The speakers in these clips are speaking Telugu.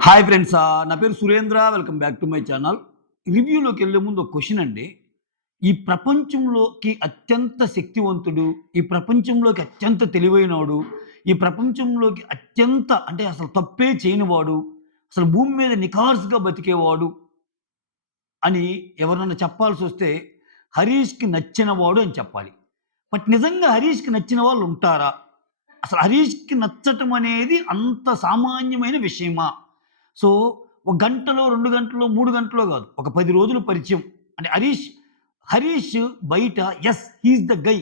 Hi friends. నా పేరు Surendra. Welcome back to my channel. రివ్యూలోకెళ్ళే ముందు ఒక క్వెషన్ అండి. ఈ ప్రపంచంలోకి అత్యంత శక్తివంతుడు, ఈ ప్రపంచంలోకి అత్యంత తెలివైనోడు, ఈ ప్రపంచంలోకి అత్యంత అంటే అసలు తప్పే చేయనివాడు, అసలు భూమి మీద నిఖార్సుగా బతికేవాడు అని ఎవరన్నా చెప్పాల్సొస్తే హరీష్‌కి నచ్చినవాడు అని చెప్పాలి. బట్ నిజంగా హరీష్‌కి నచ్చిన వాళ్ళు ఉంటారా? అసలు హరీష్‌కి నచ్చటం అనేది అంత సామాన్యమైన విషయమా? సో, ఒక గంటలో, 2 గంటలో, 3 గంటలో గాదు. ఒక 10 రోజులు పరిచయం. అంటే హరీష్ బయట yes! He is the guy.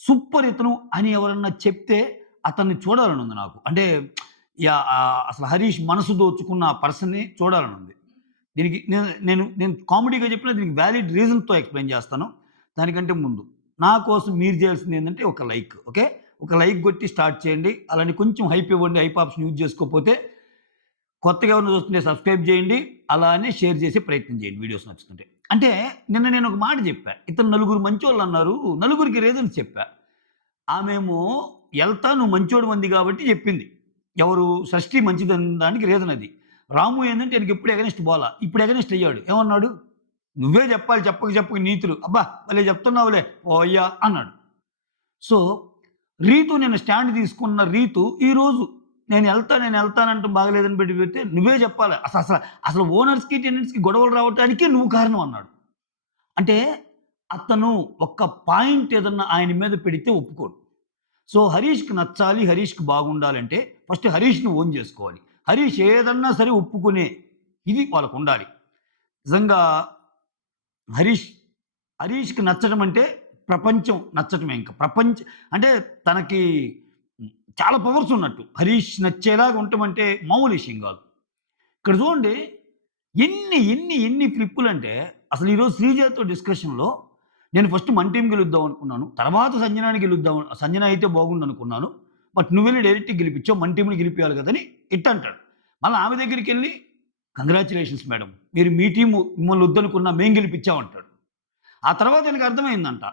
Super ఇతను అని ఎవరన్నా చెప్తే అతన్ని చూడాలనుంది నాకు. అంటే అసలు హరీష్ మనసు దోచుకున్న ఆ పర్సన్‌ని చూడాలనుంది. దీనికి నేను కామెడీగా చెప్పినా దీనికి వాలిడ్ రీజన్‌తో ఎక్స్‌ప్లెయిన్ చేస్తాను. దానికంటే ముందు నా కోసం మీరు చేయాల్సిందేంటంటే ఒక లైక్. ఓకే. ఒక లైక్ కొట్టి స్టార్ట్ చేయండి. అలానే కొంచెం హైప్ ఇవ్వండి. హైప్ ఆప్షన్ యూజ్ చేసుకోకపోతే కొత్తగా ఎవరైనా చూస్తుంటే సబ్స్క్రైబ్ చేయండి. అలానే షేర్ చేసే ప్రయత్నం చేయండి వీడియోస్ నచ్చుతుంటే. అంటే నిన్న నేను ఒక మాట చెప్పా. ఇతను నలుగురు మంచోళ్ళన్నారు. నలుగురికి రీజన్స్ చెప్పా. ఆమేమో "ఎళ్తా నువ్వు మంచోడివంది" కాబట్టి చెప్పింది. ఎవరు? షష్ఠి మంచిదనడానికి రీజన్ అది. రాము ఏందంటే ఈయనకెప్పుడు ఎగనెస్ట్ పోలా. ఇప్పుడు ఎగనెస్ట్ అయ్యాడు. ఏమన్నాడు? "నువ్వే చెప్పాలి చెప్పక చెప్పక నీతులు. అబ్బా! భలే చెప్తున్నావులే ఓయ్యా" అన్నాడు. సో, రీతు నిన్న స్టాండ్ తీసుకున్న రీతు ఈరోజు నేను ఎళ్తానంటం బాగాలేదని పెడితే నువ్వే చెప్పాలి. అసలు ఓనర్స్‌కి, టెనెంట్స్‌కి గొడవలు రావటానికే నువ్వు కారణం అన్నాడు. అంటే అతను ఒక్క పాయింట్ ఏదన్నా ఆయన మీద పెడితే ఒప్పుకోడు. సో, హరీష్‌కి నచ్చాలి, హరీష్‌కి బాగుండాలంటే ఫస్ట్ హరీష్‌ని ఓన్ జేసుకోవాలి. హరీష్ ఏదన్నా సరే ఒప్పుకునే ఇది వాళ్ళకుండాలి. నిజంగా హరీష్ హరీష్‌కి నచ్చడం అంటే ప్రపంచం నచ్చటమే ఇంక. అంటే తనకి చాలా పవర్స్ ఉన్నట్టు. హరీష్ నచ్చేలాగా ఉండటమంటే మామూలు విషయం గాదు. ఇక్కడ చూడండి ఎన్ని ఫ్లిప్పులంటే అసలు ఈరోజు శ్రీజతో డిస్కషన్‌లో నేను ఫస్ట్ మన టీమ్ గెలుద్దాం అనుకున్నాను. తర్వాత సంజనాని గెలుద్దాం సంజన అయితే బాగుండనుకున్నాను. బట్ నువ్వెళ్లి డైరెక్ట్‌గా గెలిపించావు. మన టీమ్‌ని గెలిపియాలి గదని ఇట్టంటాడు. మళ్ళా ఆమె దగ్గరికెళ్ళి కంగ్రాచ్యులేషన్స్ మేడమ్. మీరు మీ టీము మిమ్మల్ని వద్దనుకున్నా మేము గెలిపించాం అంటాడు. ఆ తర్వాత ఆయనకు అర్థమైందంట.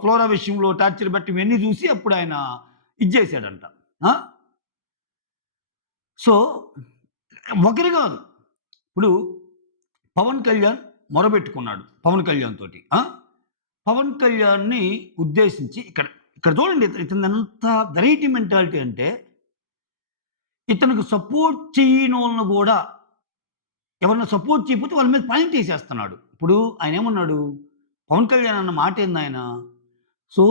ఫ్లోరా విషయంలో టార్చర్ పెట్టడం ఇవన్నీ చూసి అప్పుడు ఆయన ఇది చేసాడంట. ఆ! సో, ఒకరు గాదు. ఇప్పుడు పవన్ కళ్యాణ్ మొరబెట్టుకున్నాడు. పవన్ కళ్యాణ్ తోటి. పవన్ కళ్యాణ్‌ని ఉద్దేశించి ఇక్కడ ఇక్కడ చూడండి ఇతనిదెంత వెరైటీ మెంటాలిటీ అంటే, ఇతనికి సపోర్ట్ చెయ్యనోళ్ళని గూడా ఎవరైనా సపోర్ట్ చేయకపోతే వాళ్ళ మీద పాయింట్ ఏసేస్తున్నాడు. ఇప్పుడు ఆయనేమన్నాడు? పవన్ కళ్యాణ్ అన్న మాటేందాయన? సో,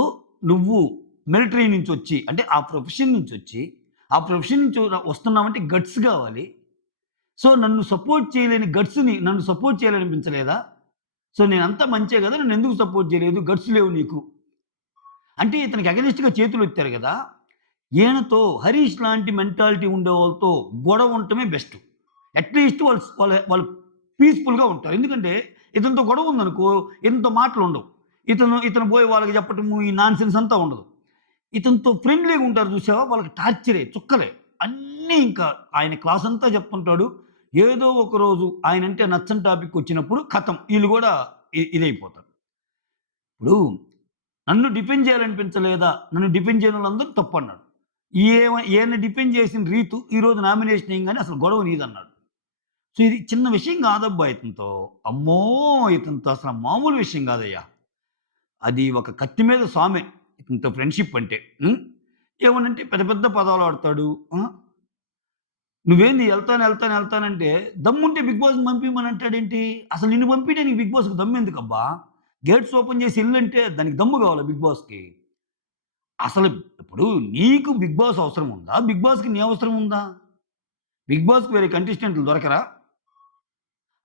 నువ్వు మిలిటరీ నుంచొచ్చి అంటే ఆ ప్రొఫెషన్ నుంచొచ్చి, ఆ ప్రొఫెషన్ నుంచి వస్తున్నావంటే గట్స్ గావాలి. సో, నన్ను సపోర్ట్ చేయాలనిపించలేదా? సో, నేనంతా మంచే గదా! నన్నెందుకు సపోర్ట్ చేయలేదు? గట్స్ లేవు నీకు. అంటే ఇతనికి అగెనిస్ట్‌గా చేతులెత్తారు గదా! ఈయనతో హరీష్ లాంటి మెంటాలిటీ ఉండేవాళ్ళతో గొడవ ఉండటమే బెస్ట్. అట్‌లీస్ట్ వాళ్ళు పీస్‌ఫుల్‌గా ఉంటారు. ఎందుకంటే ఇతనితో గొడవ ఉందనుకో, ఇతనితో మాటలుండవు. ఇతను పోయి వాళ్ళకి చెప్పటము, ఈ నాన్‌సెన్స్ అంతా ఉండదు. ఇతనితో ఫ్రెండ్లీగా ఉంటారు చూసావా? వాళ్ళకి టార్చరే, చుక్కలే. అన్నీ ఇంకా ఆయన క్లాస్ అంతా చెప్తుంటాడు. ఏదో ఒక రోజు ఆయనంటే నచ్చని టాపిక్ వచ్చినప్పుడు ఖతం ఈళ్ళు గూడా ఇదైపోతారు. ఇప్పుడు నన్ను డిఫెండ్ చేయాలనిపించలేదా? నన్ను డిఫెండ్ చేయనోళ్ళందరూ తప్పన్నాడు. ఈయన్ని డిఫెండ్ చేసిన రీతు ఈరోజు నామినేషన్ ఎయంగానే అసలు గొడవ నీదన్నాడు. సో, ఇది చిన్న విషయం కాదబ్బా ఇతనితో. అమ్మో! ఇతనితో అసలు మామూలు విషయం కాదయ్యా. అది ఒక కత్తి మీద సామే ఇతనితో ఫ్రెండ్‌షిప్ అంటే. ఏమనంటే పెద్ద పెద్ద పదాలు వాడతాడు. నువ్వేంది ఎళ్తానంటే దమ్ముంటే 'బిగ్ బాస్‌ని' పంపియమని అంటాడేంటి? అసలు నిన్ను పంపియడానికి 'బిగ్ బాస్‌కి' దమ్మెందుకబ్బా? గేట్స్ ఓపెన్ చేసి ఎళ్ళంటే దానికి దమ్ము కావాలా 'బిగ్ బాస్‌కి'? అసలు ఇప్పుడు నీకు 'బిగ్ బాస్' అవసరం ఉందా? 'బిగ్ బాస్‌కి' నీ అవసరం ఉందా? 'బిగ్ బాస్‌కి' వేరే కంటెస్టెంట్లు దొరకరా?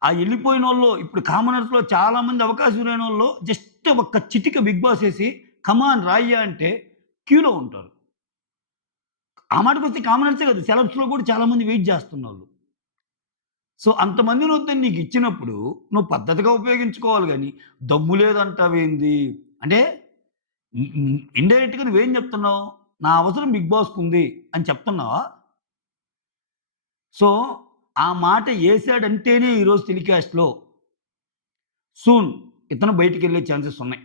ఆ ఎళ్ళిపోయినోళ్ళు ఇప్పుడు కామనర్స్‌లో చాలా మంది అవకాశం లేనోళ్ళు జస్ట్ ఒక్క చిటిక 'బిగ్ బాస్' ఏసి కమాన్ రాయ్యా అంటే క్యూలో ఉంటారు. ఆ మాటకొస్తే కామనర్సే కాదు సెలబ్స్‌లో కూడా చాలా మంది వెయిట్ చేస్తున్నోళ్ళు. సో, అంతమందిని వద్దని నీకిచ్చినప్పుడు, నువ్వు పద్ధతిగా ఉపయోగించుకోవాలి గానీ, దమ్ము లేదంటావేంది? అంటే ఇండైరెక్ట్‌గా నువ్వేం చెప్తున్నావు? నా అవసరం 'బిగ్ బాస్‌కుంది' అని చెప్తున్నావా? సో, ఆ మాట యేసాడంటేనే ఈరోజు టెలికాస్ట్‌లో సూన్ ఇతను బయటికెళ్ళే ఛాన్సెస్ ఉన్నాయి.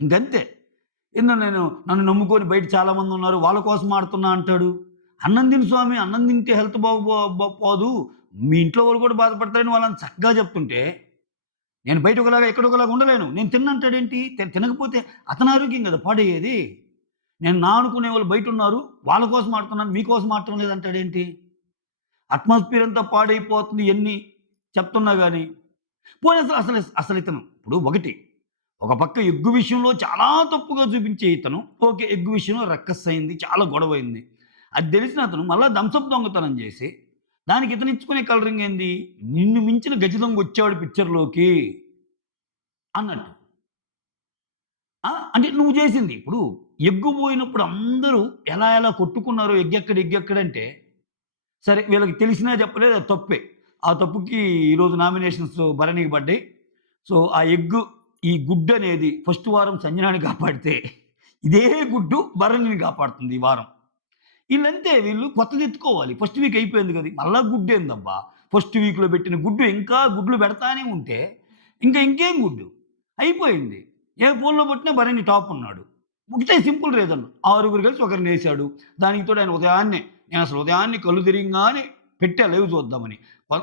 ఇంకంతే. నన్ను నమ్ముకొని బయట చాలామందున్నారు. వాళ్ళ కోసం ఆడుతున్నా అంటాడు. అన్నం తిను స్వామి, అన్నం తింటే హెల్త్ పోదు. మీ ఇంట్లో వాళ్ళు కూడా బాధపడతారని వాళ్ళని చక్కగా చెప్తుంటే, నేను బయట ఒకలాగా, ఇక్కడ ఒకలాగా ఉండలేను. నేను తిన్నంటాడేంటి? తినకపోతే అతని ఆరోగ్యం కదా పాడయ్యేది. నేను నా అనుకునే వాళ్ళు బయటున్నారు. వాళ్ళ కోసం ఆడుతున్నాను. మీకోసం ఆడటం లేదంటాడేంటి? అట్మాస్ఫియర్ అంతా పాడైపోతుంది ఎన్ని చెప్తున్నా గాని. పోనీ అసలు ఇతను ఇప్పుడు ఒకటి, ఒక పక్క ఎగ్గు విషయంలో చాలా తప్పుగా చూపించే ఇతను, ఓకే. ఎగ్గు విషయంలో రక్కస్ అయింది. చాలా గొడవయింది. అది తెలిసిన అతను మళ్ళా థమ్సప్ దొంగతనం చేసి, దానికి ఇతనిచ్చుకునే కలరింగ్ ఏంది? నిన్ను మించిన గజ దొంగొచ్చాడు పిక్చర్‌లోకి అన్నట్టు. అంటే నువ్వు చేసింది. ఇప్పుడు ఎగ్గు పోయినప్పుడు అందరూ ఎలా కొట్టుకున్నారో ఎగ్గెక్కడంటే, సరే వీళ్ళకి తెలిసినా చెప్పలేదు అది తప్పే. ఆ తప్పుకి ఈరోజు నామినేషన్స్ భరణికి పడ్డాయి. సో, ఆ ఎగ్గు ఈ గుడ్డనేది ఫస్ట్ వారం సంజనాని కాపాడితే, ఇదే గుడ్డు భరణిని కాపాడుతుంది ఈ వారం. వీళ్ళు కొత్తదెత్తుకోవాలి. ఫస్ట్ వీక్ అయిపోయింది గది. మళ్ళా గుడ్డేందబ్బా! ఫస్ట్ వీక్‌లో పెట్టిన గుడ్డు ఇంకా గుడ్లు పెడతానే ఉంటే, ఇంకేం గుడ్డు? అయిపోయింది. ఏ పోల్‌లో పుట్టినా భరణి టాప్ ఉన్నాడు. ఒకటే సింపుల్ రీజన్. ఆరుగురు కలిసి ఒకరినేసాడు. దానికి తోడు ఆయన ఉదయాన్నే నేనసలు ఉదయాన్నే కళ్ళు తిరియంగానే పెట్టా లైవ్ చూద్దామని.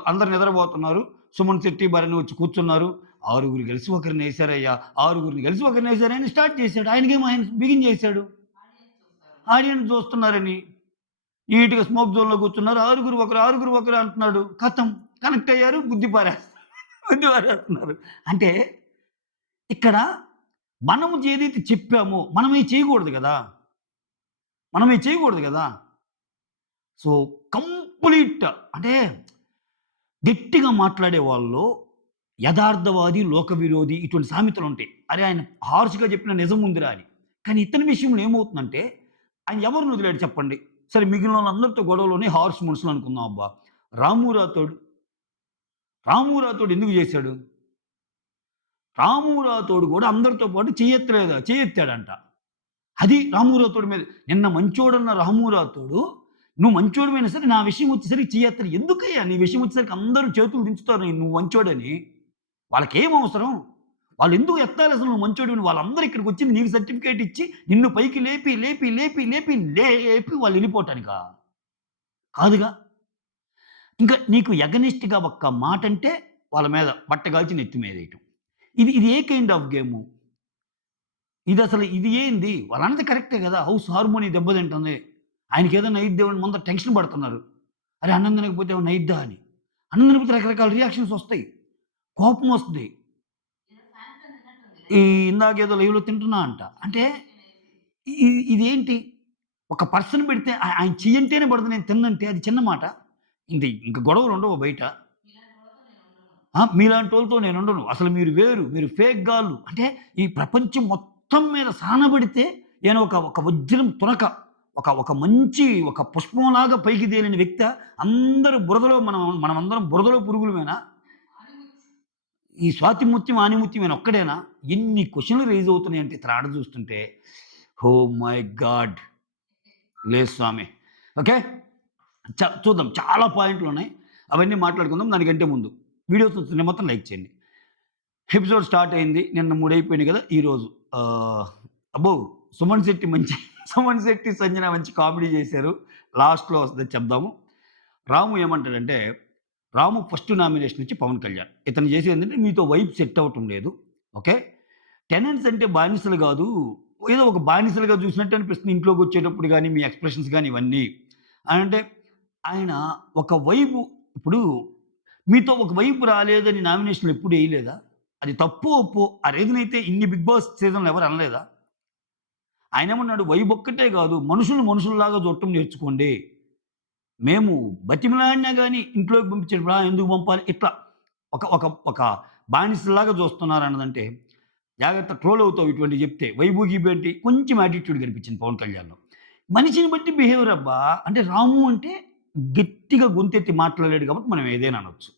అందరూ నిద్రపోతున్నారు. సుమన్ శెట్టి, భరణి వచ్చి కూర్చున్నారు. ఆరుగురు కలిసి ఒకరినేసారయ్యా! ఆరుగురిని కలిసి ఒకరినేసారని స్టార్ట్ చేసాడు. ఆయన బిగిన్ చేసాడు. ఆడియన్స్ చూస్తున్నారని. నీట్‌గా స్మోక్ జోన్‌లో కూర్చున్నారు. ఆరుగురు ఒకరు అంటున్నాడు. ఖతం కనెక్ట్ అయ్యారు. గుద్ది పారేస్తున్నారు. అంటే ఇక్కడ మనము ఏదైతే చెప్పామో మనమే చేయకూడదు గదా! సో, కంప్లీట్ అంటే గట్టిగా మాట్లాడే వాళ్ళలో యథార్థవాది, లోక విరోధి ఇటువంటి సామెతలుంటాయి. అరే! ఆయన హార్ష్‌గా చెప్పిన నిజం ఉందిరా అని. కానీ ఇతని విషయంలో ఏమవుతుందంటే, ఆయన ఎవరిని వదిలాడు చెప్పండి? సరే మిగిలినోళ్ళందరితో గొడవలోనే హార్ష్ మనుషులు అనుకుందాం అబ్బా! రాము రాథోడ్, రాము రాథోడ్ ఎందుకు చేశాడు? రాము రాథోడ్ కూడా అందరితో పాటు చెయ్యెత్తాడంట. అది రాము రాథోడ్ మీద నిన్న మంచోడన్న రాము రాథోడు, నువ్వు మంచోడివైనా సరే నా విషయం వచ్చేసరికి చెయ్యెత్తడు. ఎందుకయ్యా నీ విషయం వచ్చేసరికి అందరూ చేతులు దించుతారు నువ్వు మంచోడని. వాళ్ళకేం అవసరం? వాళ్ళెందుకు ఎత్తాలి అసలు నువ్వు మంచోడివని? వాళ్ళందరూ ఇక్కడికొచ్చింది నీకు సర్టిఫికేట్ ఇచ్చి, నిన్ను పైకి లేపి వాళ్ళెళ్ళిపోటానికా? కాదుగా. ఇంకా నీకు ఎగనిస్ట్‌గా ఒక్క మాటంటే వాళ్ళ మీద బట్టగాల్చి నెత్తి మీదేయటం. ఇది ఏ కైండ్ ఆఫ్ గేము? ఇది ఏంది? వాళ్ళన్నది కరెక్టే గదా! హౌస్ హార్మోని దెబ్బతింటుంది. ఆయనకేదైనా అయిద్దేమో ముందర టెన్షన్ పడుతున్నారు. అరే! అన్నం తినకపోతే ఏమన్నా అయిద్దా అని. అన్నం తినకపోతే రకరకాల రియాక్షన్స్ ఒస్తాయి. కోపమొస్తది. ఈ ఇందాకేదో లైవ్‌లో తింటున్నా అంట. అంటే ఇదేంటి? ఒక పర్సన్ పెడితే ఆయన చెయ్యంటేనే పడదు నేను తిన్నంటే అది చిన్న మాట. ఇంక గొడవలుండవు బయట. మీలాంటోళ్ళతో నేనుండను. అసలు మీరు వేరు. మీరు ఫేక్ గాళ్ళు. అంటే ఈ ప్రపంచం మొత్తం మీద సానబడితే నేను ఒక వజ్రం తునక, ఒక మంచి ఒక పుష్పంలాగా పైకి తేలిన వ్యక్తా? అందరూ బురదలో మనమందరం బురదలో పురుగులమేనా? ఈ స్వాతి ముత్యం, ఆణిముత్యం నేను ఒక్కడేనా? ఎన్ని క్వెషన్‌లు రైజ్ అవుతున్నాయంటే ఇక్కడ ఆడ చూస్తుంటే, ఓహ్ మై గాడ్! లేదు స్వామి. ఓకే. చూద్దాం. చాలా పాయింట్లున్నాయి. అవన్నీ మాట్లాడుకుందాం. దానికంటే ముందు వీడియో చూస్తున్న మొత్తం లైక్ చేయండి. ఎపిసోడ్ స్టార్ట్ అయింది. నిన్న 3 అయిపోయినాయి కదా! ఈరోజు అబ్బో! సుమన్ శెట్టి మంచి సుమన్ శెట్టి, సంజన మంచి కామెడీ చేశారు. లాస్ట్‌లో వస్తది చెప్దాము. రాము ఏమంటాడంటే, రాము ఫస్ట్ నామినేషన్ నుంచి పవన్ కళ్యాణ్. ఇతను చేసేదేంటంటే మీతో వైబ్ సెట్ అవ్వటం లేదు. ఓకే. టెనెంట్స్ అంటే బానిసలు గాదు. ఏదో ఒక బానిసలుగా చూసినట్టు అనిపిస్తుంది ఇంట్లోకొచ్చేటప్పుడు గాని, మీ ఎక్స్‌ప్రెషన్స్ గాని ఇవన్నీ. అంటే ఆయన ఒక వైబు ఇప్పుడు మీతో ఒక వైబు రాలేదని నామినేషన్‌లు ఎప్పుడు ఎయలేదా? అది తప్పో, ఒప్పో ఆ రీజనయితే ఇన్ని 'బిగ్ బాస్' సీజన్‌లో ఎవరు అనలేదా? ఆయనేమన్నాడు వైబ్ ఒక్కటే గాదు. మనుషుల్లాగా చూడటం నేర్చుకోండి. మేము బతిమిలాడినా గాని ఇంట్లోకి పంపించేటప్పుడు ఎందుకు పంపాలి? ఇట్లా ఒక ఒక ఒక బానిసలాగా చూస్తున్నారన్నదంటే జాగ్రత్త ట్రోల్ అవుతావు ఇటువంటివి చెప్తే. వైబు, గీబు ఏంటి కొంచెం యాటిట్యూడ్ కనిపించింది పవన్ కళ్యాణ్‌లో. మనిషిని బట్టి బిహేవియర్ అబ్బా! అంటే రాము అంటే గట్టిగా గొంతెత్తి మాట్లాడాడు కాబట్టి మనం ఏదైనా అనొచ్చు.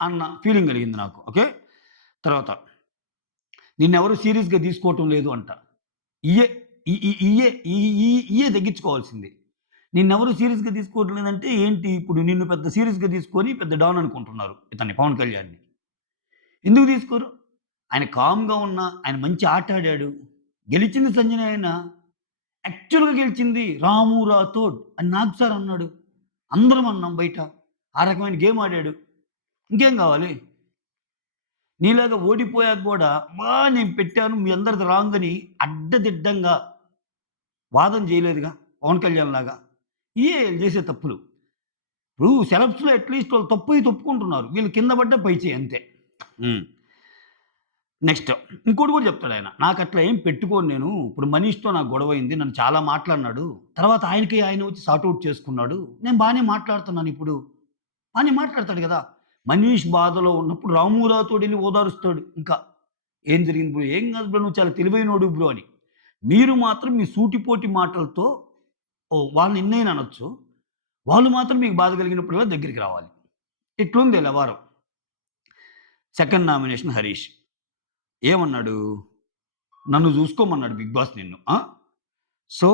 అన్న ఫీలింగ్ కలిగింది నాకు. ఓకే. తర్వాత నిన్నెవరు సీరియస్‌గా తీసుకోవటం లేదు అంట. ఇయ్యే ఈ ఈ ఇయ్యే ఈ ఈ ఇయ్యే తగ్గించుకోవాల్సింది. నిన్నెవరు సీరియస్‌గా తీసుకోవట్లేదంటే ఏంటి ఇప్పుడు నిన్ను పెద్ద సీరియస్‌గా తీసుకొని పెద్ద డాన్ అనుకుంటున్నారు ఇతన్ని పవన్ కళ్యాణ్‌ని. ఎందుకు తీసుకోరు? ఆయన కామ్‌గా ఉన్నా, ఆయన మంచి ఆట ఆడాడు. గెలిచింది సంజన అయినా. యాక్చువల్‌గా గెలిచింది రాము రాథోడ్ అని నాకు సార్ అన్నాడు. అందరం అన్నాం బయట. ఆ రకమైన గేమ్ ఆడాడు. ఇంకేం కావాలి? నీలాగా ఓడిపోయాక గూడా నేను పెట్టాను మీ అందరిది రాంగ్ అని అడ్డదిడ్డంగా వాదన చేయలేదుగా పవన్ కళ్యాణ్ లాగా. ఇయే ఈళ్ళు చేసే తప్పులు. ఇప్పుడు సెలబ్స్‌లో అట్‌లీస్ట్ వాళ్ళు తప్పయి ఒప్పుకుంటున్నారు. వీళ్ళు కింద పడ్డ పై చెయ్యి అంతే. హ్మ్. నెక్స్ట్ ఇంకోటి కూడా చెప్తాడాయన. నాకట్లా ఏం పెట్టుకోను నేను. ఇప్పుడు మనీష్‌తో నాకు గొడవయింది. నన్ను చాలా మాట్లాడినాడు. తర్వాత ఆయనకి ఆయన వచ్చి సార్ట్ ఔట్ చేసుకున్నాడు. నేను బానే మాట్లాడుతున్నానిప్పుడు. బానే మాట్లాడతాడు గదా! మనీష్ బాధలో ఉన్నప్పుడు రామురాతోడెళ్లి ఓదారుస్తాడు ఇంకా. "ఏం జరిగింది బ్రో? ఏం గాదు బ్రో నువ్వు చాలా తెలివైనోడివి బ్రో" అని. మీరు మాత్రం మీ సూటిపోటి మాటలతో వాళ్ళని ఎన్నైనా అనొచ్చు. వాళ్ళు మాత్రం మీకు బాధ కలిగినప్పుడల్లా దగ్గరికి రావాలి. ఇట్లుంది వ్యవహారం. Second nomination Harish. ఏమన్నాడు? నన్ను జూసుకోమన్నాడు బిగ్ బాస్ నిన్ను. సో,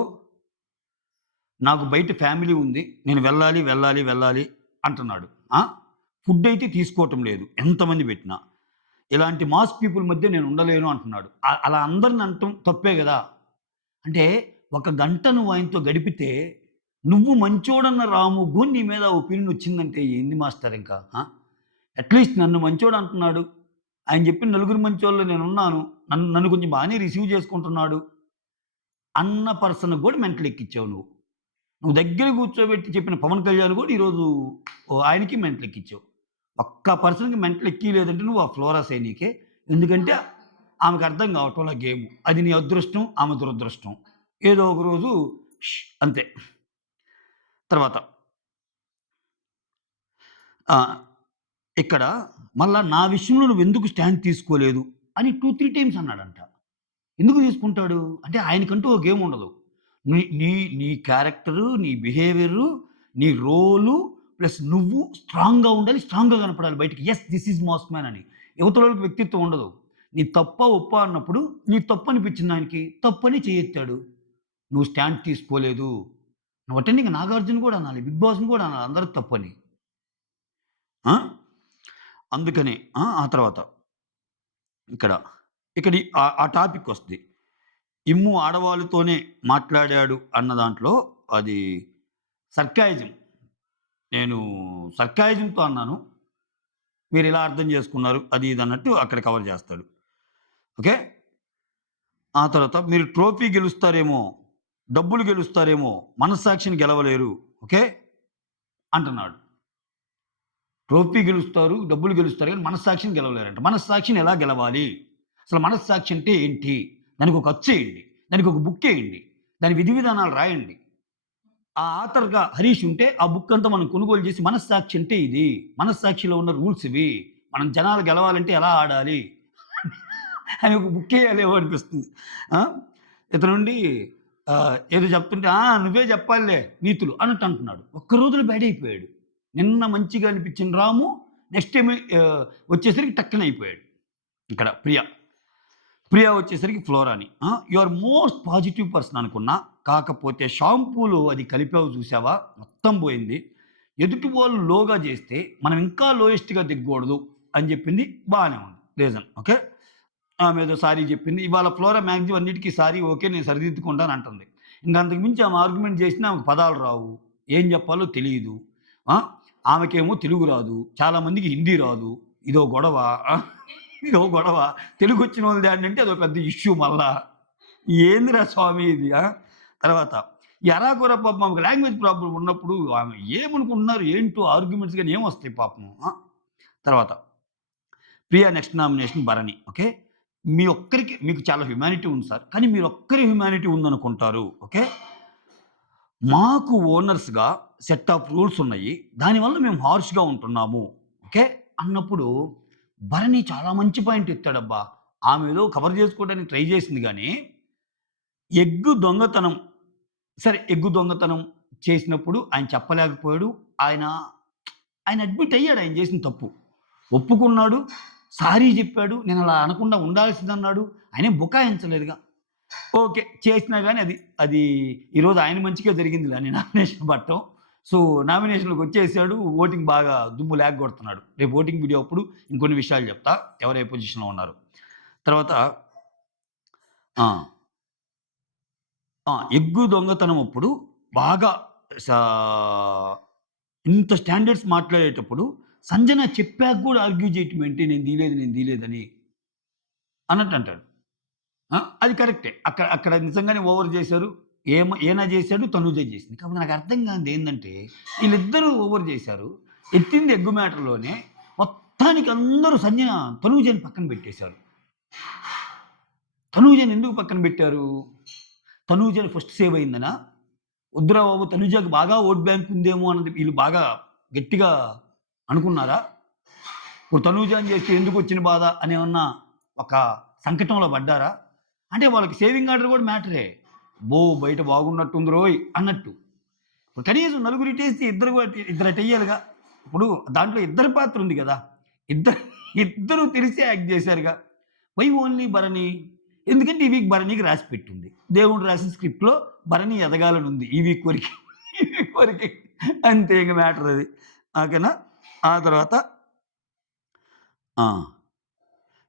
నాకు బయట ఫ్యామిలీ ఉంది. నేను వెళ్ళాలి, వెళ్ళాలి, వెళ్ళాలి అంటున్నాడు. ఆ! ఫుడ్డయితే తీసుకోవటం లేదు. ఎంతమంది పెట్టినా. ఇలాంటి మాస్ పీపుల్ మధ్య నేను ఉండలేను అంటున్నాడు. అలా అందరిని అనటం తప్పే గదా! అంటే ఒక గంట నువ్వు ఆయనతో గడిపితే, నువ్వు మంచోడన్న రాముకు నీ మీద ఒపీనియన్ వచ్చిందంటే ఏంది మాస్టర్ ఇంకా? అట్‌లీస్ట్ నన్ను మంచోడు అంటున్నాడు. ఆయన చెప్పిన నలుగురు మంచోళ్ళలో నేనున్నాను. నన్ను నన్ను కొంచెం బానే రిసీవ్ చేసుకుంటున్నాడు. అన్న పర్సన్‌కి గూడా మెంటల్ ఎక్కిచ్చావు నువ్వు. నువ్వు దగ్గర కూర్చోబెట్టి చెప్పిన పవన్ కళ్యాణ్ గూడా ఈరోజు ఆయనకి మెంటల్ ఎక్కిచ్చావు. ఒక్క పర్సన్‌కి మెంటల్ ఎక్కియలేదంటే నువ్వు ఆ ఫ్లోరా సైనికే. ఎందుకంటే ఆమెకు అర్థం కావటంలా గేము. అది నీ అదృష్టం, ఆమె దురదృష్టం. ఏదో ఒక రోజు అంతే. తర్వాత ఆహ్, ఇక్కడ మళ్ళా నా విషయంలో నువ్వెందుకు స్టాండ్ తీసుకోలేదు అని 2, 3 టైమ్స్ అన్నాడంట. ఎందుకు తీసుకుంటాడు? అంటే ఆయనకంటూ ఒక గేమ్ ఉండదు. నీ నీ నీ క్యారెక్టరు, నీ బిహేవియరు, నీ రోలు ప్లస్ నువ్వు స్ట్రాంగ్‌గా ఉండాలి. స్ట్రాంగ్‌గా కనపడాలి బయటికి. Yes! This is mass man అని. యువతలోళ్ళకి వ్యక్తిత్వం ఉండదు. నీ తప్పా, ఒప్పా అన్నప్పుడు నీ తప్పనిపించింది ఆయనకి. తప్పని చెయ్యెత్తాడు. నువ్వు స్టాండ్ తీసుకోలేదు. నువ్వంటే ఇంక నాగార్జున కూడా అనాలి. బిగ్ బాస్‌ని కూడా అనాలి అందరిది తప్పని. ఆ! అందుకని ఆ తర్వాత ఇక్కడ, ఇక్కడ ఆ టాపికొస్తది. ఇమ్ము ఆడవాళ్ళతోనే మాట్లాడాడు అన్న దాంట్లో అది సర్కాయిజం. నేను సర్కాయిజంతో అన్నాను. మీరిలా అర్థం చేసుకున్నారు. అది ఇది అన్నట్టు అక్కడ కవర్ చేస్తాడు. ఓకే. ఆ తర్వాత మీరు ట్రోఫీ గెలుస్తారేమో, డబ్బులు గెలుస్తారేమో, మనస్సాక్షిని గెలవలేరు. ఓకే. అంటున్నాడు. ట్రోఫీ గెలుస్తారు, డబ్బులు గెలుస్తారు గానీ మనస్సాక్షిని గెలవలేరంట. మనస్సాక్షిని ఎలా గెలవాలి? అసలు మనస్సాక్షి అంటే ఏంటి? దానికొక అచ్చేయండి. దానికొక బుక్కేయండి. దాని విధి విధానాలు రాయండి. ఆ ఆథర్‌గా హరీష్ ఉంటే, ఆ బుక్ అంతా మనం కొనుగోలు చేసి మనస్సాక్షి అంటే ఇది. మనస్సాక్షిలో ఉన్న రూల్స్ ఇవి. మనం జనాలు గెలవాలంటే ఎలా ఆడాలి? అని ఒక బుక్కేయాలేమో అనిపిస్తుంది. ఆ! ఇతనుండి ఏదో చెప్తుంటే, నువ్వే చెప్పాలిలే నీతులు" అన్నట్టు అంటున్నాడు. ఒక్క రోజులో బ్యాడ్ అయిపోయాడు. నిన్న మంచిగా అనిపించిన రాము నెక్స్ట్ టైమ్ వచ్చేసరికి టక్కన అయిపోయాడు. ఇక్కడ ప్రియ. ప్రియ వచ్చేసరికి ఫ్లోరాని. You are most positive person అనుకున్నా. కాకపోతే షాంపూలో అది కలిపావు చూసావా? మొత్తం పోయింది. ఎదుటి వాళ్ళు లోగా చేస్తే మనం ఇంకా లోయెస్ట్‌గా దిగకూడదు అని చెప్పింది బానే ఉంది. Reason okay. ఆమె ఏదో సారీ చెప్పింది. ఇవాళ ఫ్లోరా మాక్సిమం అన్నిటికి సారీ ఓకే. నేను సరిదిద్దుకుంటాను అంటుంది. ఇంక అంతకు మించి ఆమె ఆర్గ్యుమెంట్ చేసినా ఆమెకు పదాలు రావు. ఏం చెప్పాలో తెలీదు. ఆ! ఆమెకేమో తెలుగు రాదు. చాలా మందికి హిందీ రాదు. ఇదో గొడవ. ఆ! ఇదో గొడవ. తెలుగొచ్చినోళ్ళది ఏంటంటే అదో పెద్ద ఇష్యూ మళ్ళా. ఏందిరా స్వామి ఇది. తర్వాత ఈ అరాకొర పాపం ఆమెకు లాంగ్వేజ్ ప్రాబ్లమ్ ఉన్నప్పుడు ఆమె ఏమనుకుంటున్నారు ఏంటో ఆర్గ్యుమెంట్స్ గాని ఏమొస్తాయి పాపం. తర్వాత Priya next nomination Bharani. Okay. మీ ఒక్కరికి మీకు చాలా హ్యుమానిటీ ఉంది సార్. కానీ మీరొక్కరి హ్యుమానిటీ ఉందనుకుంటారు. ఓకే. మాకు ఓనర్స్‌గా సెట్ ఆఫ్ రూల్స్ ఉన్నాయి. దానివల్ల మేము హార్ష్‌గా ఉంటున్నాము. ఓకే. అన్నప్పుడు భరణి చాలా మంచి పాయింట్ ఎత్తాడబ్బా! ఆమె ఏదో కవర్ చేసుకోవడానికి ట్రై చేసింది గానీ, ఎగ్గు దొంగతనం సరే ఎగ్గు దొంగతనం చేసినప్పుడు ఆయన చెప్పలేకపోయాడు. ఆయన, ఆయన అడ్మిట్ అయ్యాడు ఆయన చేసిన తప్పు. ఒప్పుకున్నాడు. సారీ జెప్పాడు. నేనలా అనకుండా ఉండాల్సిందన్నాడు. ఆయనేం బుకాయించలేదుగా. ఓకే. చేసినా గాని అది, అది ఈరోజు ఆయన మంచికే జరిగిందిలే అని నామినేషన్ పడటం. సో, నామినేషన్‌లోకొచ్చేసాడు. ఓటింగ్ బాగా దుమ్ము లేగ్గొడుతున్నాడు. రేపు ఓటింగ్ వీడియో అప్పుడు ఇంకొన్ని విషయాలు చెప్తా. ఎవరు ఏ పొజిషన్‌లో ఉన్నారు. తర్వాత ఆ! ఎగ్గు దొంగతనం అప్పుడు బాగా సా ఇంత స్టాండర్డ్స్ మాట్లాడేటప్పుడు సంజన చెప్పాక గూడా ఆర్గ్యూ చేయటం ఏంటి? నేను తీయలేదని అన్నట్టు అంటాడు. అది కరెక్టే. అక్కడ నిజంగానే ఓవర్ జేశారు. ఈయన జేశాడు, తనూజ జేసింది. కాకపోతే నాకు అర్థం కానిదేందంటే, ఈళ్ళిద్దరూ ఓవర్ జేశారు. ఎత్తింది ఎగ్గు మ్యాటర్‌లోనే. మొత్తానికి అందరూ తనూజని పక్కన పెట్టేశారు. తనూజని ఎందుకు పక్కన పెట్టారు? తనూజని ఫస్ట్ సేవ్ అయిందనా? వద్దురా బాబు తనూజకి బాగా ఓట్ బ్యాంక్ ఉందేమో అన్నది వీళ్ళు బాగా గట్టిగా అనుకున్నారా? ఇప్పుడు తనూజ అని చేస్తే ఎందుకొచ్చిన బాధ అని ఏమన్నా ఒక సంకటంలో పడ్డారా? అంటే వాళ్ళకి సేవింగ్ ఆర్డర్ కూడా మ్యాటరే. బయట బాగున్నట్టుంది రోయ్ అన్నట్టు. ఇప్పుడు కనీసం నలుగురిటేస్తే ఇద్దరటెయ్యాలిగా. ఇప్పుడు దాంట్లో ఇద్దరి పాత్ర ఉంది గదా! ఇద్దరు ఇద్దరు తెలిసే యాక్ట్ జేశారుగా. Why only Bharani? ఎందుకంటే ఈ వీక్ భరణికి రాసి పెట్టుంది. దేవుడు రాసిన స్క్రిప్ట్‌లో భరణి ఎదగాలనుంది. ఈ వీక్ వరకి. ఈ వీక్ వరకి. అంతే ఇంక మ్యాటర్ అది. ఓకేనా? ఆ తర్వాత ఆ!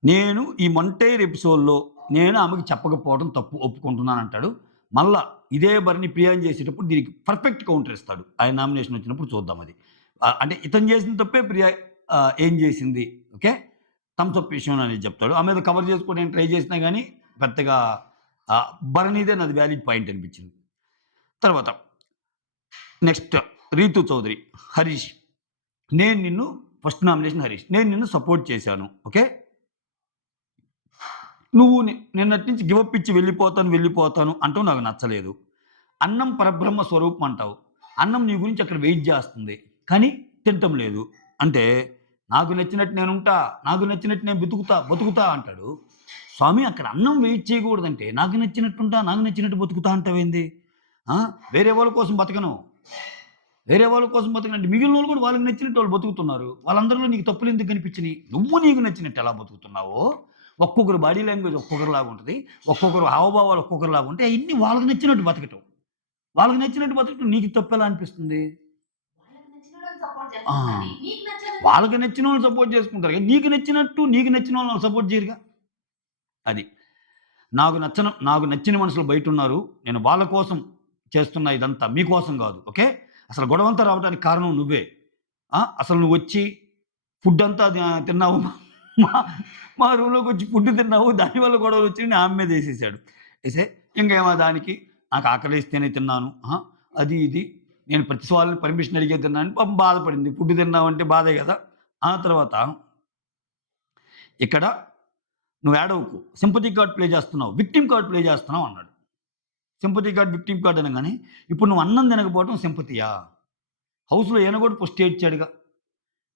నేను ఈ మొంటైర్ ఎపిసోడ్‌లో నేను ఆమెకి చెప్పకపోవడం తప్పు ఒప్పుకుంటున్నానంటాడు. మళ్ళా ఇదే భరణి ప్రియాని చేసేటప్పుడు దీనికి పర్ఫెక్ట్ కౌంటర్ ఇస్తాడు. ఆయన నామినేషన్ వచ్చినప్పుడు చూద్దాం అది. అంటే ఇతను చేసిన తప్పే ప్రియా ఏం చేసింది. ఓకే. థమ్స్ అప్ విషయంలో అనేది చెప్తాడు. ఆమె ఏదో కవర్ చేసుకోవడానికి ట్రై చేసినా గానీ పెద్దగా భరణిదే నాది వ్యాలిడ్ పాయింట్ అనిపించింది. తర్వాత నెక్స్ట్ రీతు చౌదరి, హరీష్. నేను నిన్ను ఫస్ట్ నామినేషన్ హరీష్. నేను నిన్ను సపోర్ట్ చేశాను. ఓకే. నువ్వు నిన్నటి నుంచి గివ్ అప్ ఇచ్చి వెళ్ళిపోతాను అంటావు నాకు నచ్చలేదు. అన్నం పరబ్రహ్మ స్వరూపం అంటావు. అన్నం నీ గురించి అక్కడ వెయిట్ చేస్తుంది. కానీ తినటం లేదు. అంటే నాకు నచ్చినట్టు నేనుంటా. నాకు నచ్చినట్టు నేను బతుకుతా అంటాడు. స్వామి అక్కడ అన్నం వెయిట్ చేయకూడదంటే నాకు నచ్చినట్టుంటా, నాకు నచ్చినట్టు బతుకుతా అంటావేంది? వేరే వాళ్ళ కోసం బతకను. వేరే వాళ్ళ కోసం బతకనంటే మిగిలినోళ్ళు కూడా వాళ్ళకి నచ్చినట్టు వాళ్ళు బతుకుతున్నారు. వాళ్ళందరిలో నీకు తప్పులెందుకు కనిపించినియి? నువ్వు నీకు నచ్చినట్టు ఎలా బతుకుతున్నావో ఒక్కొక్కరు బాడీ లాంగ్వేజ్ ఒక్కొక్కరిలాగా ఉంటది. ఒక్కొక్కరు హావభావాలు ఒక్కొక్కరిలాగా ఉంటాయి. అయన్నీ వాళ్ళకి నచ్చినట్టు బతకటం. వాళ్ళకి నచ్చినట్టు బతకటం నీకు తప్పెలా అనిపిస్తుంది? ఆ! వాళ్ళకి నచ్చినోళ్ళని సపోర్ట్ చేసుకుంటారు. నీకు నచ్చినట్టు నీకు నచ్చిన వాళ్ళని సపోర్ట్ చేయరుగా. అది. నాకు నచ్చిన మనుషులు బయటున్నారు. నేను వాళ్ళ కోసం చేస్తున్నా ఇదంతా. మీకోసం గాదు. ఓకే. అసలు గొడవంతా రావడానికి కారణం నువ్వే. అసలు నువ్వొచ్చి ఫుడ్డంతా తిన్నావు. మా మా రూమ్‌లోకొచ్చి ఫుడ్ తిన్నావు. దానివల్ల గొడవలొచ్చినియి ఆమె మీదేసేసాడు. ఇంకేమో దానికి నాకు ఆకలేస్తేనే తిన్నాను. అది ఇది. నేను ప్రతి వాళ్ళని పర్మిషన్ అడిగే తిన్నానని పాపం బాధపడింది. ఫుడ్ తిన్నావంటే బాధే గదా! ఆ తర్వాత ఇక్కడ నువ్వు ఏడవకు. సింపథీ కార్డ్ ప్లే చేస్తున్నావు. విక్టిమ్ కార్డ్ ప్లే చేస్తున్నావు అన్నాడు. సింపథీ కార్డ్, విక్టిమ్ కార్డ్ అనంగానే ఇప్పుడు నువ్వు అన్నం తినకపోవటం సింపతియా? హౌస్‌లో ఈయన కూడా ఫస్ట్ ఏడ్చాడుగా.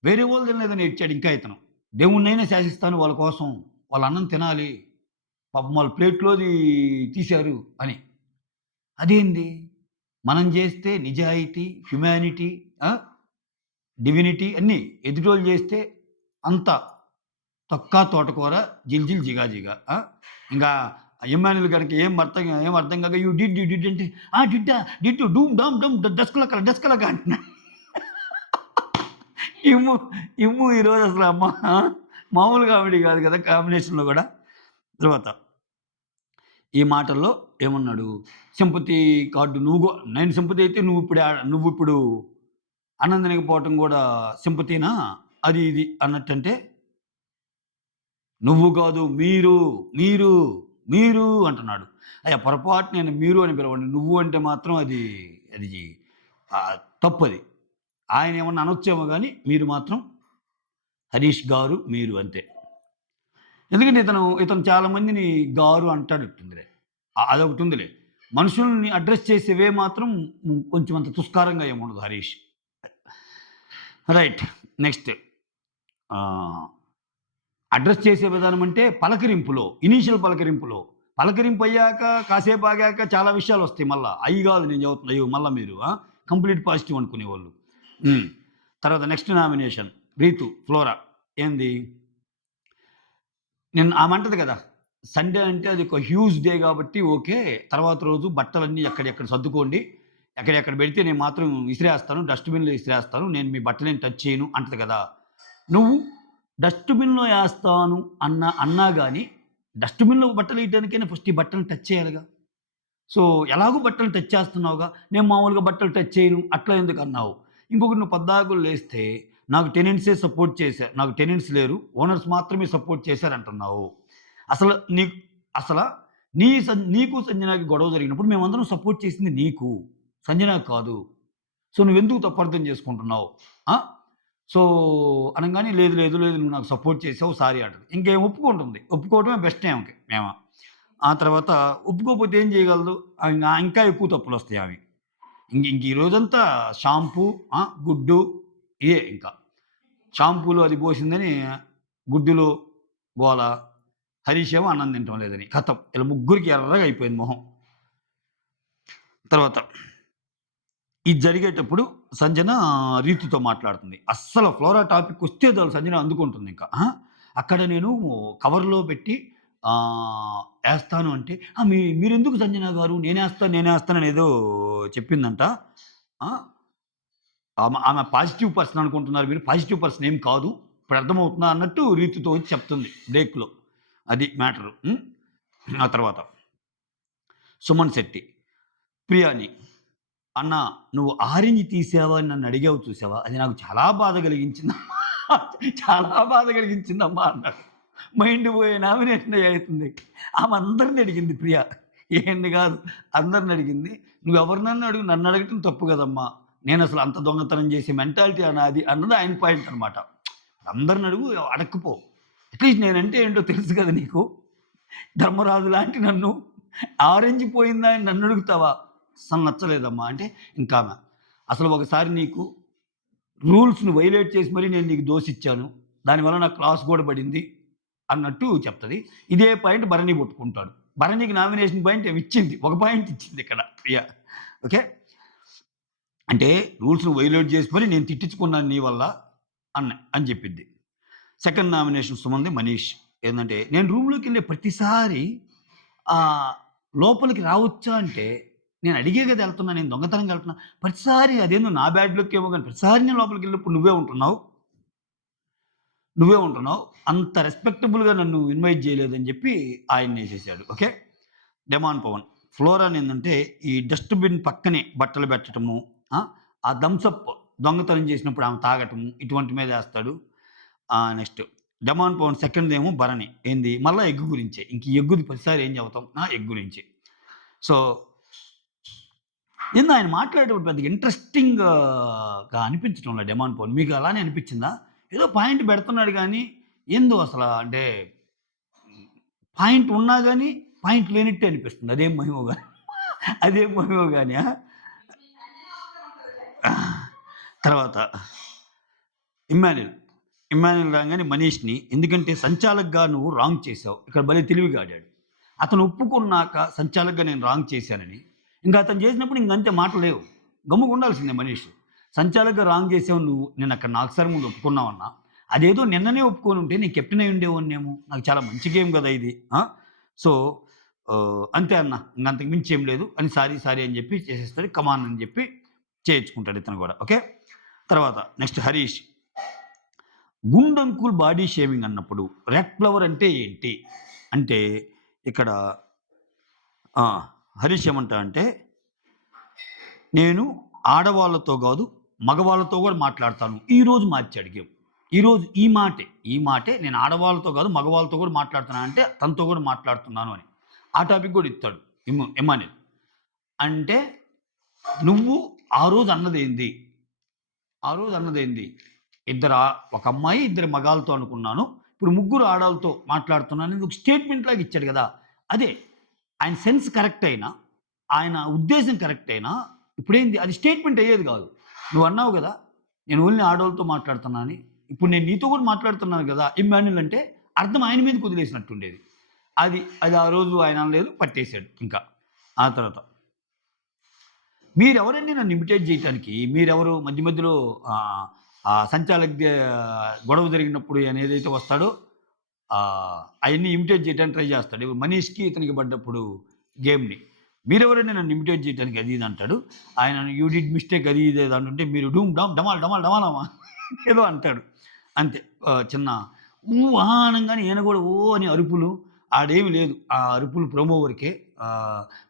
వేరే వాళ్ళు తినలేదని ఏడ్చాడు ఇంకా ఇతను. దేవుడినైనా శాసిస్తాను వాళ్ళ కోసం. వాళ్ళు అన్నం తినాలి. పాపం వాళ్ళ ప్లేట్‌లోది తీశారు అని. అదేంది? మనం చేస్తే నిజాయితీ, హ్యుమానిటీ, ఆ! డివినిటీ అన్నీ ఎదుటోళ్ళు చేస్తే అంతా తొక్క తోటకూర జిల్ జిగా. ఇంకా ఇమ్మాన్యుల్ గారికి ఏం అర్థం కాక యూ డిడ్ అంటే డిడ్డా డిడ్ డూమ్ డామ్ డమ్ డస్కలక అంటున్నాడు. ఇమ్ము ఇమ్ము ఈరోజు అసలు అమ్మ మామూలు కామెడీ కాదు కదా కాంబినేషన్‌లో కూడా. తర్వాత ఈ మాటల్లో ఏమన్నాడు? సింపతి కార్డ్ నేను సింపతి అయితే నువ్విప్పుడు అన్నం తినకపోవటం కూడా సింపతీనా? అది ఇది అన్నట్టంటే నువ్వు కాదు మీరు అంటున్నాడు. అయ్యా పొరపాటున నేను మీరు అని పిలవండి. నువ్వు అంటే మాత్రం అది అది తప్పది. ఆయన ఏమన్నా అనొచ్చేమో గానీ మీరు మాత్రం హరీష్ గారు మీరు అంతే. ఎందుకంటే ఇతను చాలా మందిని గారు అంటాడట్టుందిలే. అదొకటుందిలే. మనుషుల్ని అడ్రెస్ చేసే వే మాత్రం కొంచెం అంత తుస్కారంగా ఏముండదు హరీష్. రైట్. నెక్స్ట్ అడ్రెస్ చేసే విధానం అంటే ఇనీషియల్ పలకరింపులో. పలకరింపు అయ్యాక కాసేపు ఆగాక చాలా విషయాలొస్తాయి మళ్ళా. అయి గాదు నేను చెబుతున్నా. అయ్యో! మళ్ళా మీరు కంప్లీట్ పాజిటివ్ అనుకునేవాళ్ళు. తర్వాత నెక్స్ట్ నామినేషన్ రీతు, ఫ్లోరా. ఏంది? ఆమె అంటది కదా! సండే అంటే అది ఒక హ్యూజ్ డే కాబట్టి ఓకే. తర్వాత రోజు బట్టలన్నీ ఎక్కడెక్కడ సర్దుకోండి. ఎక్కడెక్కడ పెడితే నేను మాత్రం ఇసిరేస్తాను. డస్ట్‌బిన్‌లో ఇసిరేస్తాను. నేను మీ బట్టలేం టచ్ చేయను అంటది కదా! నువ్వు డస్ట్‌బిన్‌లో ఏస్తాను అన్నా గాని డస్ట్‌బిన్‌లో బట్టలేయడానికైనా ఫస్ట్ ఈ బట్టలను టచ్ చేయాలిగా. సో, ఎలాగో బట్టలు టచ్ చేస్తున్నావుగా, నేను మామూలుగా బట్టలు టచ్ చేయను అట్లా ఎందుకన్నావు? ఇంకొకటి నువ్వు పద్దాకులు లేస్తే నాకు టెనెంట్సే సపోర్ట్ చేశారు. నాకు టెనెంట్స్ లేరు. ఓనర్స్ మాత్రమే సపోర్ట్ చేశారంటున్నావు. అసలు నీకు అసల నీకు సంజనాకి గొడవ జరిగినప్పుడు మేమందరం సపోర్ట్ చేసింది నీకు. సంజనాకి కాదు. సో, నువ్వెందుకు తప్పర్థం చేసుకుంటున్నావు? ఆ! సో, అనంగానే లేదు, లేదు, లేదు నువ్వు నాకు సపోర్ట్ చేసావు సారీ అంటది. ఇంకేం ఒప్పుకుంటుంది. ఒప్పుకోవడమే బెస్ట్ ఆమెకి. ఆ తర్వాత ఒప్పుకోకపోతే ఏం చేయగలదు? ఇంకా ఎక్కువ తప్పులొస్తాయి ఆమెకి. ఇంక ఈ రోజంతా షాంపూ, గుడ్డు ఇయే ఇంకా. షాంపూలో అది పోసిందని గుడ్డులో గోల. హరీష్ ఏమో అన్నం తినటం లేదని. ఖతం. ఈళ్ళ ముగ్గురికి ఎర్రగా అయిపోయింది మొహం. తర్వాత ఇది జరిగేటప్పుడు సంజన రీతుతో మాట్లాడుతుంది. అస్సలు ఫ్లోరా టాపికొస్తే చాలు సంజన అందుకుంటుందింక. అక్కడ నేను కవర్‌లో పెట్టి ఏస్తాను అంటే, మీరెందుకు సంజన గారు నేనేస్తానని ఏదో చెప్పిందంట. ఆ! ఆమె పాజిటివ్ పర్సన్ అనుకుంటున్నారు మీరు. పాజిటివ్ పర్సన్ ఏం కాదు. ఇప్పుడు అర్థమవుతుందా అన్నట్టు రీతుతో వచ్చి చెప్తుంది బ్రేక్‌లో. అది మ్యాటరు. ఆ తర్వాత సుమన్ శెట్టి, ప్రియాని అన్నా నువ్వు ఆరెంజ్ తీసావా అని నన్నడిగావు చూసావా? అది నాకు చాలా బాధ కలిగించిందమ్మా. చాలా బాధ కలిగించిందమ్మా అన్నాడు. మైండ్ పోయే నామినేషన్ అయితుంది. ఆమె అందరిని అడిగింది ప్రియ. ఈయన్ని గాదు. అందరిని అడిగింది. నువ్వెవరినన్నా అడుగు నన్నడగటం తప్పు గదమ్మా! నేనసలు అంత దొంగతనం చేసే మెంటాలిటీ నాది అన్నది ఆయన పాయింట్ అనమాట. అందరిని అడుగు అడక్కపో. అట్‌లీస్ట్ నేనంటే ఏంటో తెలుసు కదా నీకు. ధర్మరాజు లాంటి నన్ను ఆరెంజ్ పోయిందా అని నన్నడుగుతావా? అస్సలు నచ్చలేదమ్మా. అంటే ఇంకామె అసలు ఒకసారి నీకు రూల్స్‌ని వైలేట్ చేసి మరి నేను నీకు దోసిచ్చాను. దానివల్ల నాకు క్లాస్ గూడా పడింది అన్నట్టు చెప్తది. ఇదే పాయింట్ భరణి పట్టుకుంటాడు. భరణికి నామినేషన్ పాయింట్ ఏమి ఇచ్చింది. ఒక పాయింట్ ఇచ్చింది ఇక్కడ ప్రియ. ఓకే. అంటే రూల్స్‌ని వైలేట్ చేసి మరి నేను తిట్టించుకున్నాను నీ వల్ల అని చెప్పిద్ది. సెకండ్ నామినేషన్ సుమంది మనీష్. ఏందంటే నేను రూమ్‌లోకెళ్ళే ప్రతిసారి లోపలికి రావచ్చా అంటే నేను అడిగే కదా ఎళ్తున్నా. నేను దొంగతనంగా ఎళ్తున్నా. ప్రతిసారి అదేందో నా బ్యాడ్ లక్ ఏమో గాని ప్రతిసారి నేను లోపలికెళ్ళినప్పుడు నువ్వే ఉంటున్నావు. అంత రెస్పెక్టబుల్‌గా నన్ను ఇన్వైట్ చేయలేదని చెప్పి ఆయన్నేసేసాడు. ఓకే. డెమాన్ పవన్. ఫ్లోరానేందంటే ఈ డస్ట్‌బిన్ పక్కనే బట్టలు పెట్టటము, ఆ థమ్స్ అప్ దొంగతనం చేసినప్పుడు ఆమె తాగటము ఇటువంటి మీదేస్తాడు. నెక్స్ట్ డెమాన్ పవన్ సెకండ్‌దేమో భరణి. ఏంది మళ్ళా ఎగ్ గురించే. ఇంక ఈ ఎగ్గుది ప్రతిసారి ఏం చెబుతాం? ఎగ్ గురించి. సో ఏందో ఆయన మాట్లాడేటప్పుడు పెద్దగా ఇంట్రెస్టింగ్‌గా అనిపించటంలా డెమాన్ పవన్. మీకు అలానే అనిపించిందా? ఏదో పాయింట్ పెడుతున్నాడు గానీ, ఏందో అసల అంటే పాయింట్ ఉన్నా గానీ, పాయింట్ లేనట్టే అనిపిస్తుంది. అదేం మహిమో గాని తర్వాత ఇమ్మాన్యుల్. ఇమ్మాన్యుల్ రాంగానే మనీష్‌ని ఎందుకంటే సంచాలక్‌గా నువ్వు రాంగ్ చేశావు. ఇక్కడ భలే తెలివిగా ఆడాడు. అతను ఒప్పుకున్నాక సంచాలక్‌గా నేను రాంగ్ చేశానని, ఇంక అతను చేసినప్పుడు ఇంకంతే మాటలు లేవు. గమ్ముగుండాల్సిందే మనీష్. సంచాలక్‌గా రాంగ్ చేసావు నువ్వు. నేనక్కడ 4 సార్లు ముందు ఒప్పుకున్నావన్నా. అదేదో నిన్ననే ఒప్పుకొనుంటే నేను కెప్టెన్ అయి ఉండేవాడినేమో. నాకు చాలా మంచి గేమ్ గదా ఇది. సో, అంతే అన్న. ఇంకంతకు మించి ఏం లేదు అని సారీ అని జెప్పి చేసేస్తాడు. కమాన్ అని జెప్పి చేయించుకుంటాడు ఇతను గూడా. ఓకే. తర్వాత నెక్స్ట్ హరీష్. గుండంకుల్ బాడీ షేవింగ్ అన్నప్పుడు రెడ్ ఫ్లవర్ అంటే ఏంటి? అంటే ఇక్కడ హరీష్ ఏమంటాడంటే, నేను ఆడవాళ్ళతో గాదు, మగవాళ్ళతో గూడా మాట్లాడతాను. ఈరోజు మార్చాడు గేమ్. ఈరోజు ఈ మాటే నేను ఆడవాళ్ళతో గాదు, మగవాళ్ళతో గూడా మాట్లాడుతున్నాను అంటే తనతో గూడా మాట్లాడుతున్నాను అని. ఆ టాపిక్ గూడా ఇత్తాడు ఇమ్మాన్యుల్. అంటే నువ్వు ఆ రోజు అన్నదేంది? ఒక అమ్మాయి, ఇద్దరు మగాళ్ళతో అనుకున్నాను. ఇప్పుడు ముగ్గురు ఆడాళ్ళతో మాట్లాడుతున్నాను. ఇది ఒక స్టేట్మెంట్ లాగా ఇచ్చాడు గదా! అదే ఆయన సెన్స్ కరెక్ట్ అయినా, ఆయన ఉద్దేశ్యం కరెక్ట్ అయినా ఇప్పుడేంది అది స్టేట్మెంట్ అయ్యేది గాదు. నువ్వన్నావు గదా! నేను ఓన్లీ ఆడోళ్ళతో మాట్లాడుతున్నా అని. ఇప్పుడు నేను నీతో కూడా మాట్లాడుతున్నాను గదా! ఇమ్మాన్యుల్ అంటే అర్థం ఆయన మీదకి వదిలేసినట్టుండేది. అది ఆ రోజు ఆయన అనలేదు. పట్టేసాడు ఇంకా. ఆ తర్వాత మీరెవరండి నన్ను ఇమిటేట్ జేయటానికి? మీరెవరు మధ్య మధ్యలో సంచాలక్ గొడవ జరిగినప్పుడు ఆయన ఏదైతే వస్తాడో అయన్నీ ఇమిటేట్ చేయడానికి ట్రై చేస్తాడు. మనీష్‌కి ఇతనికి పడ్డప్పుడు గేమ్‌ని. మీరెవరండి నన్ను ఇమిటేట్ చేయడానికి అది ఇది అంటాడు. ఆయన యూ డిడ్ మిస్టేక్ అది ఇది ఏదో అంటుంటే మీరు డూమ్ డామ్ డమాల్ డమాల్ డమాలమా ఏదో అంటాడు. అంతే. చిన్న అనంగానే ఈయన గూడా ఓ అని అరుపులు. ఆడేమి లేదు. ఆ అరుపులు ప్రోమో వరకే.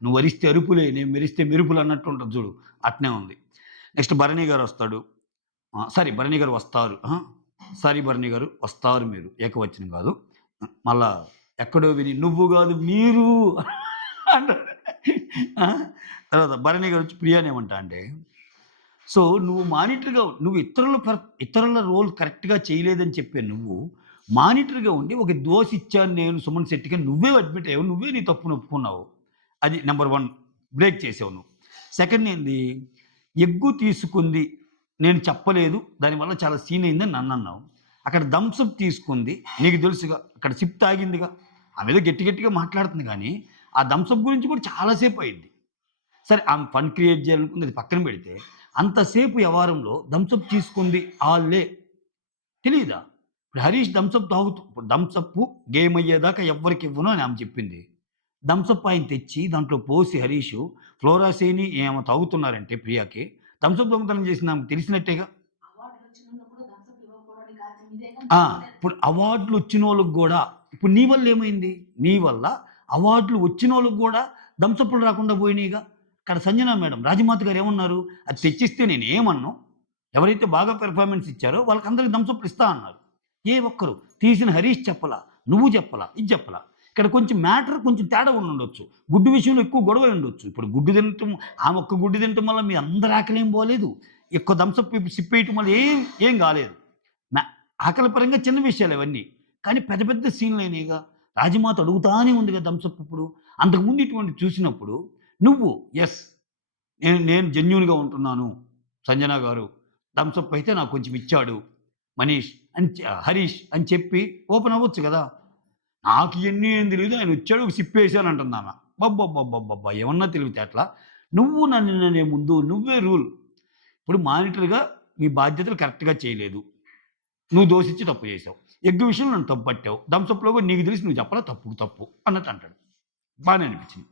నువ్వు అరిస్తే అరుపులే, నేను మెరిస్తే మెరుపులు అన్నట్టు ఉంటుంది చూడు, అట్నే ఉంది. నెక్స్ట్ భరణి గారు వస్తాడు. సారీ భరణి గారు వస్తారు. సారీ భరణి గారు వస్తారు మీరు, ఏకవచనం కాదు. మళ్ళా ఎక్కడో విని నువ్వు కాదు మీరు అంటారు. ఆ! తర్వాత భరణి గారు వచ్చి ప్రియాని ఏమంటా అంటే, సో నువ్వు మానిటర్‌గా నువ్వు ఇతరుల రోల్ కరెక్ట్‌గా చేయలేదని చెప్పే నువ్వు, మానిటర్‌గా ఉండి ఒక దోస ఇచ్చాను నేను సుమన్ శెట్టికి అని నువ్వే అడ్మిట్ అయ్యావు. నువ్వే నీ తప్పును ఒప్పుకున్నావు. అది నంబర్ 1 బ్రేక్ చేసావు నువ్వు. సెకండ్ ఏంది, ఎగ్గు తీసుకుంది. నేను చెప్పలేదు. దానివల్ల చాలా సీన్ అయిందని నన్నన్నావు. అక్కడ థమ్స్ అప్ తీసుకుంది. నీకు తెలుసుగా. అక్కడ సిప్ తాగిందిగా. ఆమేదో గట్టి గట్టిగా మాట్లాడుతుంది గానీ, ఆ థమ్స్ అప్ గురించి కూడా చాలా సేపు అయింది. సరే ఆమె ఫన్ క్రియేట్ చేయాలనుకుంది, అది పక్కన పెడితే, అంతసేపు వ్యవహారంలో థమ్స్ అప్ తీసుకుంది ఆళ్ళే. తెలీదా? ఇప్పుడు హరీష్ థమ్స్ అప్ ఇప్పుడు థమ్స్ అప్ గేమ్ అయ్యేదాకా ఎవ్వరికి ఇవ్వను అని ఆమె చెప్పింది. థమ్స్ అప్ ఆయన తెచ్చి దాంట్లో పోసి హరీషు, ఫ్లోరాసేని ఏమో తాగుతున్నారంటే ప్రియాకి. థమ్స్ అప్ దొంగతనం చేసింది ఆమెకు తెలిసినట్టేగా. ఆ! ఇప్పుడు అవార్డులు వచ్చినోళ్ళకి గూడా ఇప్పుడు నీ వల్ల ఏమైంది? నీ వల్ల అవార్డులు వచ్చినోళ్ళకి గూడా థమ్స్ అప్‌లు రాకుండా పోయినాయిగా. ఇక్కడ సంజన మేడం, రాజమాత గారు ఏమన్నారు? అది తెచ్చిస్తే నేనేమనను. ఎవరైతే బాగా పెర్ఫార్మన్స్ ఇచ్చారో వాళ్ళకందరికి థమ్స్ అప్‌లు ఇస్తా అన్నారు. ఏ ఒక్కరు తీసిన హరీష్ చెప్పలా, నువ్వు చెప్పలా, ఇది చెప్పలా. ఇక్కడ కొంచెం మ్యాటర్ కొంచెం తేడా ఉండుండొచ్చు. గుడ్డు విషయంలో ఎక్కువ గొడవ ఉండొచ్చు. ఇప్పుడు గుడ్డు తినటం, ఆమె ఒక్క గుడ్డు తినటం వల్ల మీ అందరి ఆకలేం పోలేదు. ఎక్కువ థమ్స్ అప్ సిప్పేయటం వల్ల ఏం కాలేదు. మ్యా ఆకలి పరంగా చిన్న విషయాలు ఇవన్నీ. కానీ పెద్ద పెద్ద సీన్‌లయినాయిగా. రాజమాత అడుగుతానే ఉందిగా థమ్స్ అప్ ఇప్పుడు. అంతకుముందు ఇటువంటివి చూసినప్పుడు నువ్వు యెస్. నేను జెన్యూన్‌గా ఉంటున్నాను. సంజన గారు థమ్స్ అప్ అయితే నాకు కొంచెం ఇచ్చాడు. మనీష్ అని హరీష్ అని చెప్పి ఓపెన్ అవ్వచ్చు గదా! నాకు ఇయన్నీ ఏం తెలీదు. ఆయనొచ్చాడు ఒక సిప్పేసాను అంటుందామె. అబ్బబ్బబ్బబ్బబ్బా! ఏమన్నా తెలివితేటలా? నువ్వు నన్ను ముందు నువ్వే రూల్. ఇప్పుడు మానిటర్‌గా నీ బాధ్యతలు కరెక్ట్‌గా చేయలేదు. నువ్వు దోసిచ్చి తప్పు చేశావు. ఎగ్ విషయంలో నన్ను తప్పు పట్టావు. థమ్స్ అప్‌లో కూడా నీకు తెలిసి నువ్వు చెప్పలా తప్పుకు తప్పు అన్నట్టు అంటాడు. బానే అనిపించింది.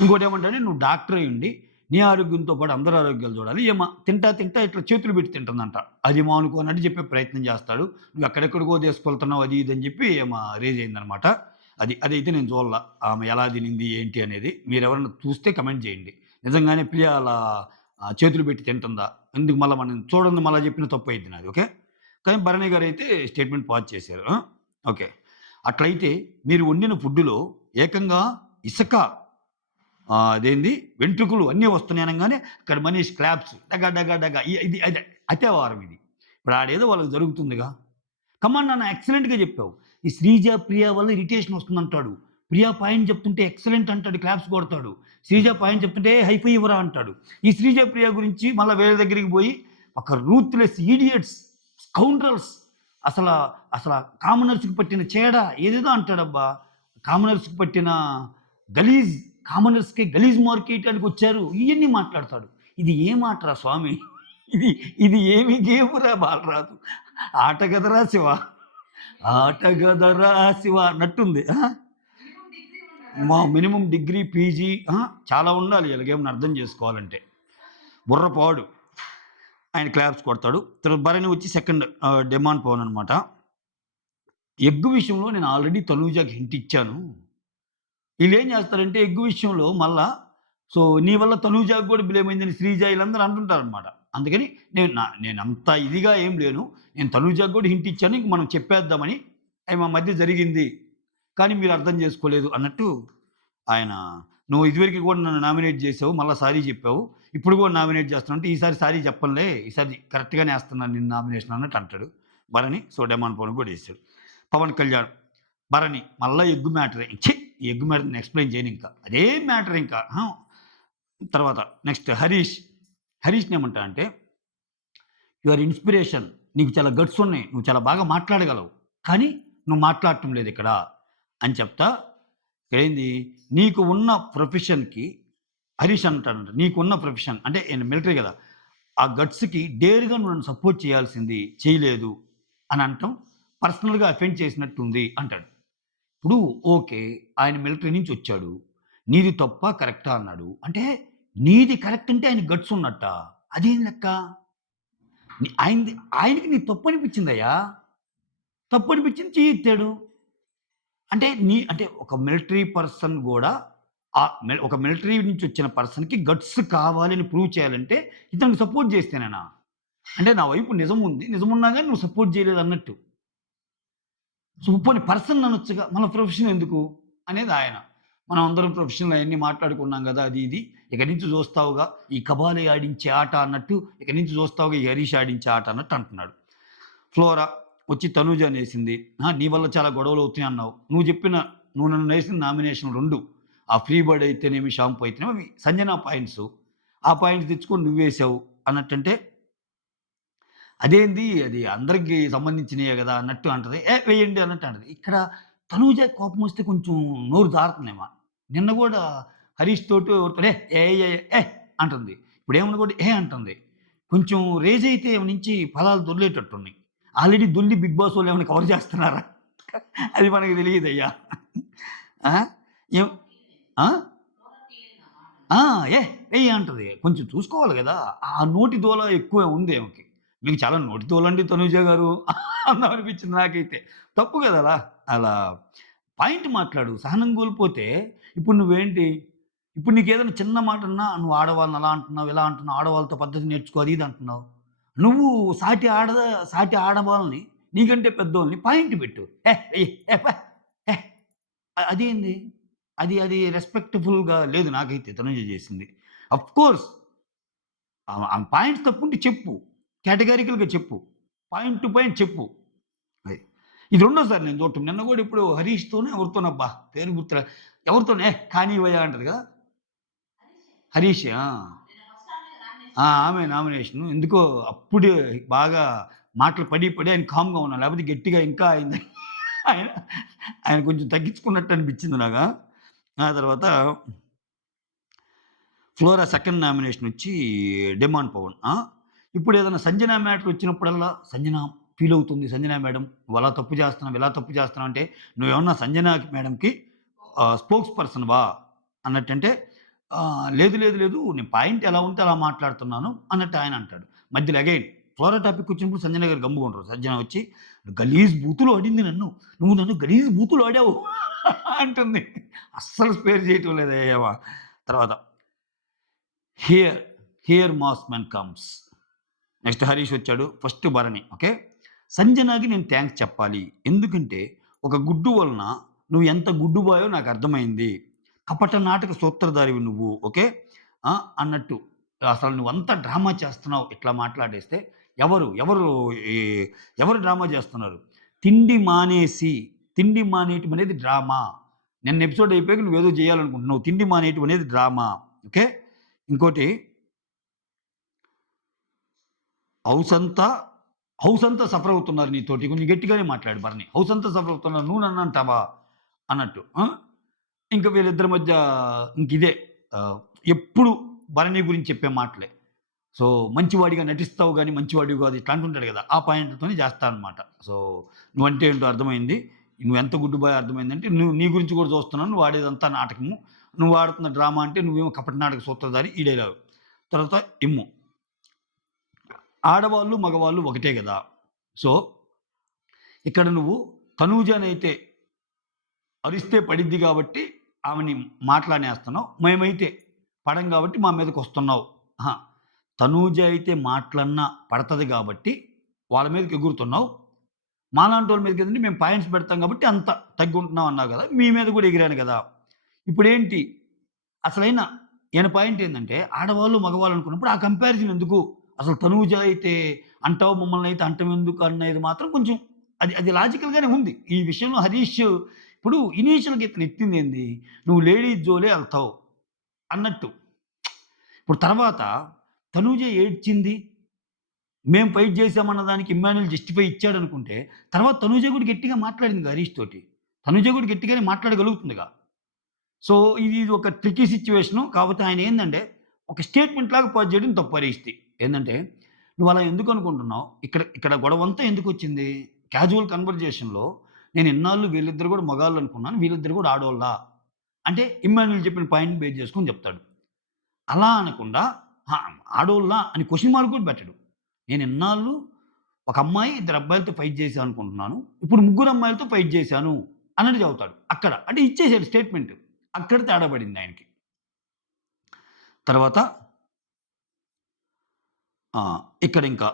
ఇంకోటేమంటాడు, నువ్వు డాక్టర్ అయ్యుండి నీ ఆరోగ్యంతో పాటు అందరి ఆరోగ్యాలు చూడాలి. తింటా ఇట్లా చేతులు పెట్టి తింటుందంట. అది మానుకో అన్నట్టు చెప్పే ప్రయత్నం చేస్తాడు. నువ్వు ఎక్కడెక్కడికో తీసుకెళ్తున్నావు అది ఇది అని చెప్పి రేజ్ అయిందనమాట. అదైతే నేను చూడలా. ఆమె ఎలా తినింది ఏంటి అనేది. మీరెవరన్నా చూస్తే కమెంట్ చేయండి. నిజంగానే ప్రియ అలా చేతులు పెట్టి తింటుందా? ఎందుకు మళ్ళా మనం చూడంది మళ్ళా చెప్పిన తప్పు అయిద్ది నాది. ఓకే. కానీ భరణి గారైతే స్టేట్మెంట్ పాజ్ చేశారు. ఓకే. అట్లయితే మీరు వండిన ఫుడ్డులో ఏకంగా ఇసక అదేంది వెంట్రుకలు అన్నీ వస్తున్నాయి అనంగానే ఇక్కడ మనీష్ క్లాప్స్ డగా డగా డగా ఇది అది అతేవారం ఇది. ఇప్పుడు ఆడేదో వాళ్ళకి జరుగుతుందిగా. కమాన్ నాన్న ఎక్సలెంట్‌గా చెప్పావు. ఈ శ్రీజ, ప్రియ వల్ల ఇరిటేషన్ వస్తుందంటాడు. ప్రియ పాయింట్ చెప్తుంటే ఎక్సలెంట్ అంటాడు, క్లాప్స్ కొడతాడు. శ్రీజ పాయింట్ చెప్తుంటే హైఫై ఇవ్వరా అంటాడు. ఈ శ్రీజ, ప్రియ గురించి మళ్ళా వేరే దగ్గరికి పోయి ఒక రూత్‌లెస్ ఈడియట్స్, స్కౌండ్రల్స్ అసల అసల కామనర్స్‌కి పట్టిన చేడ ఏదేదో అంటాడబ్బా! కామనర్స్‌కి పట్టిన గలీజ్ కామనర్స్‌కి గలీజ్ మార్క్ ఎయటానికి వచ్చారు. ఇయన్నీ మాట్లాడతాడు. ఇది ఏ మాటరా స్వామి? ఇది ఇది ఏమి గేమురా బాలరాజు? ఆట గదరా శివ, ఆట గదరా శివ అన్నట్టుంది. మినిమమ్ డిగ్రీ, పీజీ చాలా ఉండాలి ఇలాగేమన్నా అర్థం చేసుకోవాలంటే. బుర్రపాడు. ఆయన క్లాప్స్ కొడతాడు. తర్వాత భరణి వచ్చి సెకండ్ డిమాండ్ పవన్ అనమాట. ఎగ్గు విషయంలో నేను ఆల్రెడీ తనూజాకి హింట్ ఇచ్చాను. వీళ్ళేం చేస్తారంటే ఎగ్గు విషయంలో మళ్ళా సో నీ వల్ల తనూజాకి కూడా బ్లేమ్ అయిందని శ్రీజ వీళ్ళందరూ అంటుంటారనమాట. అందుకని నేనంత ఇదిగా ఏం లేను. నేను తనూజాకి కూడా హింట్ ఇచ్చాను. ఇంక మనం చెప్పేద్దామని అయి మా మధ్య జరిగింది. కానీ మీరు అర్థం చేసుకోలేదు అన్నట్టు ఆయన నువ్వు ఇదివరకు కూడా నన్ను నామినేట్ చేసావు. మళ్ళా సారీ చెప్పావు. ఇప్పుడు కూడా నామినేట్ చేస్తున్నావు అంటే ఈసారి సారీ చెప్పనులే. ఈసారి కరెక్ట్‌గానే ఏస్తున్నాను నిన్ను నామినేషన్ అన్నట్టు అంటాడు భరణి. సో డిమాండ్ పవన్ కూడా ఏసాడు. పవన్ కళ్యాణ్, భరణి మళ్ళా ఎగ్గు మ్యాటరే. ఈ ఎగ్గు మ్యాటర్ నేను ఎక్స్‌ప్లెయిన్ చేయను ఇంకా. అదే మ్యాటర్ ఇంకా. తర్వాత నెక్స్ట్ హరీష్‌ని ఏమంటా అంటే యు ఆర్ ఇన్‌స్పిరేషన్. నీకు చాలా గట్స్ ఉన్నాయి. నువ్వు చాలా బాగా మాట్లాడగలవు. కానీ నువ్వు మాట్లాడటం లేదు ఇక్కడ అని చెప్తా. ఇక్కడేంది నీకు ఉన్న ప్రొఫెషన్‌కి హరీష్ అంటాడంట. నీకున్న ప్రొఫెషన్ అంటే మిలిటరీ కదా! ఆ గట్స్‌కి డేర్‌గా నువ్వు నన్ను సపోర్ట్ చేయాల్సింది చేయలేదు అని అనటం పర్సనల్‌గా అఫెండ్ చేసినట్టుంది అంటాడు. ఇప్పుడు ఓకే. ఆయన మిలిటరీ నుంచి వచ్చాడు. నీది తప్పా? కరెక్టా? అన్నాడు. అంటే నీది కరెక్ట్ అంటే ఆయనకి గట్స్ ఉన్నట్టా? అదేం లెక్క? ఆయనకి నీ తప్పు అనిపించిందయ్యా. తప్పు అనిపించింది చెయ్యెత్తాడు. అంటే ఒక మిలిటరీ పర్సన్ గూడా ఒక మిలిటరీ నుంచి వచ్చిన పర్సన్‌కి గట్స్ కావాలి అని ప్రూవ్ చేయాలంటే ఇతనికి సపోర్ట్ చేస్తేనేనా? అంటే నా వైపు నిజం ఉంది. నిజమున్నా గాని నువ్వు సపోర్ట్ చేయలేదన్నట్టు. సో, పోనీ పర్సన్ అనొచ్చుగా. మన ప్రొఫెషన్ ఎందుకు? అనేది ఆయన. మనం అందరం ప్రొఫెషన్‌లో అయన్నీ మాట్లాడుకున్నాం గదా! అది ఇది. ఇక నుంచి చూస్తావుగా ఈ కబాలి ఆడించే ఆట అన్నట్టు, ఇక నుంచి చూస్తావుగా ఈ హరీష్ ఆడించే ఆట అన్నట్టు అంటున్నాడు. ఫ్లోరా వచ్చి తనూజనేసింది. నీ వల్ల చాలా గొడవలవుతున్నాయి అన్నావు. నువ్వు నన్నేసిన నామినేషన్ 2 ఆ ఫ్రీ బర్డ్ అయితేనేమి, షాంపూ అయితేనేమి అవి సంజన పాయింట్సు. ఆ పాయింట్స్ తెచ్చుకొని నువ్వేసావు అన్నట్టంటే అదేంది అది అందరికి సంబంధించినయే గదా! అన్నట్టు అంటది. వేయండి అన్నట్టు అంటది. ఇక్కడ తనూజ కోపమొస్తే కొంచెం నోరు జారుతుందేమో. నిన్న గూడా హరీష్ తోటి ఎవరితోని అంటుంది. ఇప్పుడేమన్నా కూడా అంటుంది. కొంచెం రేజ్ అయితే ఈమె నుంచి పదాలు దొర్లేటట్టున్నాయి. ఆల్రెడీ దొర్లి బిగ్ బాస్ వోళ్ళు ఏమైనా కవర్ చేస్తున్నారా? అది మనకు తెలీదయ్యా. ఆ! ఏం ఆ! ఆ! ఎయ్ అంటది. కొంచెం చూసుకోవాలి గదా! ఆ నోటి దూల ఎక్కువే ఉంది ఆమెకి. మీకు చాలా నోటి దూలండి తనూజ గారు అందామనిపించింది నాకైతే. తప్పు గదా! అలా పాయింట్ మాట్లాడు. సహనం కోల్పోతే ఇప్పుడు నువ్వేంటి? ఇప్పుడు నీకేదైనా చిన్న మాటన్నా నువ్వు ఆడవాళ్ళని అలా అంటున్నావు, ఇలా అంటున్నావు, ఆడవాళ్ళతో పద్ధతి నేర్చుకో అది ఇది అంటున్నావు. నువ్వు సాటి ఆడవాళ్ళని నీకంటే పెద్దోళ్ళని పాయింట్ పెట్టు. ఎయ్ ఏ పే ఏ అదేంది? అది రెస్పెక్ట్‌ఫుల్‌గా లేదు నాకైతే తనుజ చేసింది. ఆఫ్‌కోర్స్ ఆమె పాయింట్స్ తప్పుంటే చెప్పు. కేటగారికల్‌గా చెప్పు. పాయింట్ టు పాయింట్ చెప్పు. అది. ఇది రెండోసారి నేను చూడటం. నిన్న గూడా ఎప్పుడో హరీష్‌తోనో ఎవరితోనబ్బా! పేరు గుర్తురా ఎవరితోనే కానీవయ్యా అంటది కదా! హరీషే. ఆ! ఆమె నామినేషను. ఎందుకో అప్పుడే బాగా మాటలు పడి ఆయన కామ్‌గా ఉన్నాడు. లేకపోతే గట్టిగా ఇంకా అయింది. ఆయన ఆయన కొంచెం తగ్గించుకున్నట్టు అనిపించింది నాకా. ఆ తర్వాత ఫ్లోరా సెకండ్ నామినేషన్ వచ్చి డిమాండ్ పవన్. ఇప్పుడేదైనా సంజన మ్యాటర్ వచ్చినప్పుడల్లా సంజన ఫీల్ అవుతుంది. సంజన మేడం నువ్వు అలా తప్పు చేస్తున్నావు, ఇలా తప్పు చేస్తున్నావు అంటే నువ్వేమన్నా సంజన మేడంకి స్పోక్స్ పర్సన్‌వా అన్నట్టంటే లేదు. నేను పాయింట్ ఎలా ఉంటే అలా మాట్లాడుతున్నాను అన్నట్టు ఆయన అంటాడు. మధ్యలో అగైన్ ఫ్లోరా టాపిక్ వచ్చినప్పుడు సంజన గారు గమ్ముగా ఉండరు. సంజన వచ్చి గలీజ్ బూతులు ఆడింది నన్ను. నువ్వు నన్ను గలీజ్ బూతులు ఆడావు అంటుంది. అస్సలు స్పేర్ చేయటం లేదయ్యా! తర్వాత here, here mass man comes. Next Harish వచ్చాడు. ఫస్ట్ భరణి. ఓకే. సంజనాకి నేను థాంక్స్ చెప్పాలి. ఎందుకంటే ఒక గుడ్డు వలన నువ్వు ఎంత గుడ్డు బాయో నాకు అర్థమైంది. కపట నాటక సూత్రధారివి నువ్వు. ఓకే. అన్నట్టు అసలు నువ్వంతా డ్రామా చేస్తున్నావు ఇట్లా మాట్లాడేస్తే ఎవరు ఈ ఎవరు డ్రామా చేస్తున్నారు? తిండి మానేయటం అనేది డ్రామా. నిన్న ఎపిసోడ్ అయిపోయాక నువ్వేదో చేయాలనుకుంటున్నావు. తిండి మానేయటం అనేది డ్రామా. ఓకే. ఇంకోటి హౌసంతా, హౌసంతా సఫర్ అవుతున్నారు నీతోటి. కొంచెం గట్టిగానే మాట్లాడు భరణి. హౌసంతా సఫర్ అవుతున్నారు. నువ్వు నన్నంటావా? అన్నట్టు. ఇంక వీళ్ళిద్దరి మధ్య ఇంకిదే. ఆహ్, ఎప్పుడు భరణి గురించి చెప్పే మాటలే. సో, మంచివాడిగా నటిస్తావు గానీ, మంచివాడివి కాదు ఇట్లా అంటుంటాడు గదా! ఆ పాయింట్‌తోనే చేస్తా అనమాట. సో, నువ్వంటే ఏంటో అర్థమైంది. నువ్వెంత గుడ్ బాయ్ అర్థమైందంటే, నీ గురించి కూడా చూస్తున్నాను. నువ్వు ఆడేదంతా నాటకము. నువ్వు ఆడుతున్న డ్రామా అంటే నువ్వేమో కపట నాటక సూత్రధారి ఈ డైలాగు. తర్వాత ఇమ్ము. ఆడవాళ్ళు, మగవాళ్ళు ఒకటే గదా! సో, ఇక్కడ నువ్వు తనూజనైతే అరిస్తే పడిద్ది గాబట్టి ఆమెని మాటలనేస్తున్నావు. మేమైతే పడం గాబట్టి మా మీదకొస్తున్నావు. అహా! తనూజ అయితే మాటలన్నా పడతది గాబట్టి వాళ్ళ మీదకి ఎగురుతున్నావు. మాలాంటోళ్ళ మీదకేందంటే మేము పాయింట్స్ పెడతాం గాబట్టి అంత తగ్గుంటున్నాం అన్నావు గదా! మీ మీద గూడా ఎగిరాను గదా! ఇప్పుడేంటి అసలైన ఈయన పాయింట్ ఏందంటే, ఆడవాళ్ళు, మగవాళ్ళు అనుకున్నప్పుడు ఆ కంపారిజన్ ఎందుకు? అసలు తనూజ అయితే అంటావు, మమ్మల్నయితే అంటమెందుకు అనేది మాత్రం కొంచెం అది లాజికల్‌గానే ఉంది. ఈ విషయంలో హరీష్ ఇప్పుడు ఇనీషియల్‌గా ఇతను ఎత్తిందేంది? నువ్వు లేడీస్ జోలే ఎళ్తావు అన్నట్టు. ఇప్పుడు తర్వాత తనూజ ఏడ్చింది. మేము ఫైట్ చేసామన్న దానికి ఇమ్మాన్యుల్ జస్టిఫై ఇచ్చాడనుకుంటే, తర్వాత తనూజ కూడా గట్టిగా మాట్లాడిందిగా హరీష్ తోటి. తనూజ కూడా గట్టిగానే మాట్లాడగలుగుతుందిగా. సో, ఇది ఒక ట్రిక్కీ సిట్యుయేషను. కాపోతే ఆయనేందంటే, ఒక స్టేట్‌మెంట్ లాగా పాస్ చేయడం తప్పు హరీష్‌ది. ఏందంటే, "నువ్వలా ఎందుకనుకుంటున్నావు? ఇక్కడ ఇక్కడ గొడవంతా ఎందుకొచ్చింది? క్యాజువల్ కన్వర్జేషన్‌లో నేను ఇన్నాళ్ళు వీళ్ళిద్దరు గూడా మగాళ్ళనుకున్నాను. వీళ్ళిద్దరు గూడా ఆడోళ్ళా?" అంటే ఇమ్మాన్యుల్ చెప్పిన పాయింట్‌ని బేస్ చేసుకొని చెప్తాడు. అలా అనకుండా ఆ! ఆడోళ్ళా అని క్వెషన్ మార్క్ కూడా పెట్టడు. నేను ఇన్నాళ్ళు ఒక అమ్మాయి, ఇద్దరు అబ్బాయిలతో ఫైట్ చేశా అనుకుంటున్నాను. ఇప్పుడు ముగ్గురు అమ్మాయిలతో ఫైట్ చేశాను అన్నట్టు చెబుతాడు. అక్కడ అంటే ఇచ్చేసాడు స్టేట్‌మెంట్. అక్కడ తేడా పడింది ఆయనకి. తర్వాత ఇక్కడింకా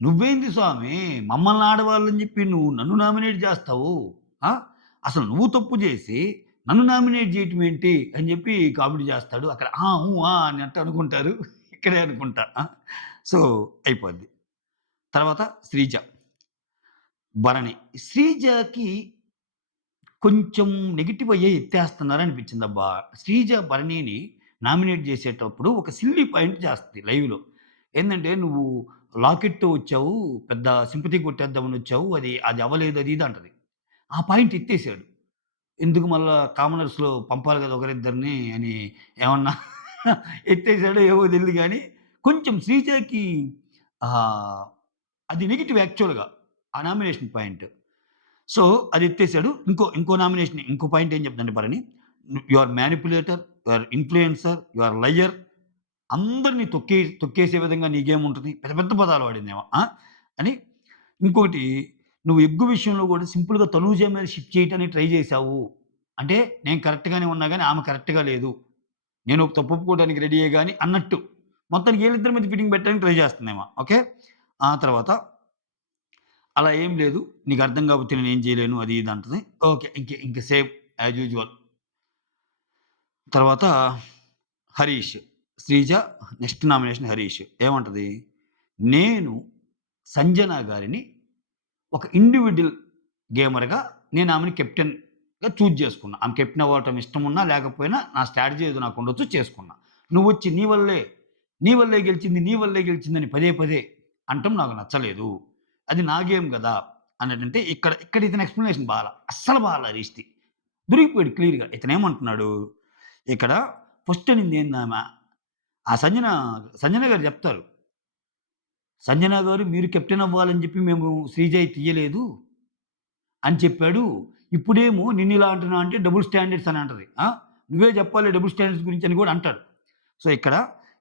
"నువ్వేంది స్వామి మమ్మల్ని ఆడవాళ్ళని జెప్పి నువ్వు నన్ను నామినేట్ జేస్తావు. ఆ! అసలు నువ్వు తప్పు జేసి నన్ను నామినేట్ జేయటం ఏంటి?" అని జెప్పి కామెడీ జేస్తాడు. అక్కడ ఆ! హ్మ్. ఆ! అన్నట్టు అనుకుంటారు. ఇక్కడే అనుకుంటా. సో, అయిపోద్ది. తర్వాత శ్రీజ, భరణి. శ్రీజకి కొంచెం నెగెటివ్ అయ్యే ఎత్తేస్తున్నారనిపించిందబ్బా! శ్రీజ భరణిని నామినేట్ జేసేటప్పుడు ఒక సిల్లీ పాయింట్ చేస్తది లైవ్‌లో. ఏందంటే, "నువ్వు లాకెట్‌తో వచ్చావు. పెద్ద సింపతి కొట్టేద్దామని వచ్చావు. అది అది అవ్వలేదు" అది ఇది అంటది. ఆ పాయింట్ ఎత్తేసాడు. ఎందుకు మళ్ళా కామనర్స్‌లో పంపాలి గదా! ఒకరిద్దరిని అని ఏమన్నా ఎత్తేసాడో ఏమో తెలీదు గానీ, కొంచెం శ్రీజకి ఆహ్, అది నెగెటివ్ యాక్చువల్‌గా. ఆ నామినేషన్ పాయింట్. సో, అది ఎత్తేసాడు. ఇంకో నామినేషన్ ఇంకో పాయింట్ ఏం చెప్తుందంటే Bharani, "you are manipulator, you are influencer, you are liar" అందరిని తొక్కేసే విధంగా నీకేముంటది? పెద్ద పెద్ద పదాలు వాడిందేమో. అని ఇంకోటి నువ్వు ఎగ్గు విషయంలో గూడా సింపుల్‌గా తనూజ మీద షిఫ్ట్ చేయటానికి ట్రై చేశావు. అంటే నేను కరెక్ట్‌గానే ఉన్నా గాని ఆమె కరెక్ట్‌గా లేదు. నేను ఒక తప్పు ఒప్పుకోవడానికి రెడీయే గాని అన్నట్టు. మొత్తానికి ఈళ్ళిద్దరి మీద ఫిట్టింగ్ పెట్టడానికి ట్రై చేస్తుందేమో. ఓకే. ఆ తర్వాత అలా ఏం లేదు. నీకు అర్థం కాకపోతే నేనేం చేయలేను అది ఇది అంటది. ఓకే. ఇంక సేమ్ యాజ్ యూజువల్. తర్వాత హరీష్. Sreeja next nomination Harish. ఏమంటది? నేను సంజన గారిని ఒక ఇండివిడ్యువల్ గేమర్‌గా నేను ఆమెని కెప్టెన్‌గా చేసుకున్నా. ఆమె కెప్టెన్ అవ్వటం ఇష్టమున్నా లేకపోయినా నా స్ట్రాటజీ ఏదో నాకుండొచ్చు చేసుకున్నా. నువ్వొచ్చి నీ వల్లే గెలిచింది, నీ వల్లే గెలిచిందని పదే పదే అనటం నాకు నచ్చలేదు. అది నా గేమ్ గదా! అన్నట్టంటే ఇక్కడ ఇతని ఎక్స్‌ప్లనేషన్ బాలా. అస్సలు బాలా హరీష్‌ది. దొరికిపోయాడు క్లియర్‌గా. ఇతనేమంటున్నాడు, ఇక్కడ ఫస్ట్ అనిందేందామె, ఆ సంజన గారు చెప్తారు. "సంజన గారు మీరు కెప్టెన్ అవ్వాలని జెప్పి మేము శ్రీజాయి తీయలేదు" అని చెప్పాడు. ఇప్పుడేమో నిన్నిలా అంటున్నా అంటే డబుల్ స్టాండర్డ్స్ అని అంటది. నువ్వే జెప్పాలి డబుల్ స్టాండర్డ్స్ గురించి అని గూడా అంటాడు. సో, ఇక్కడ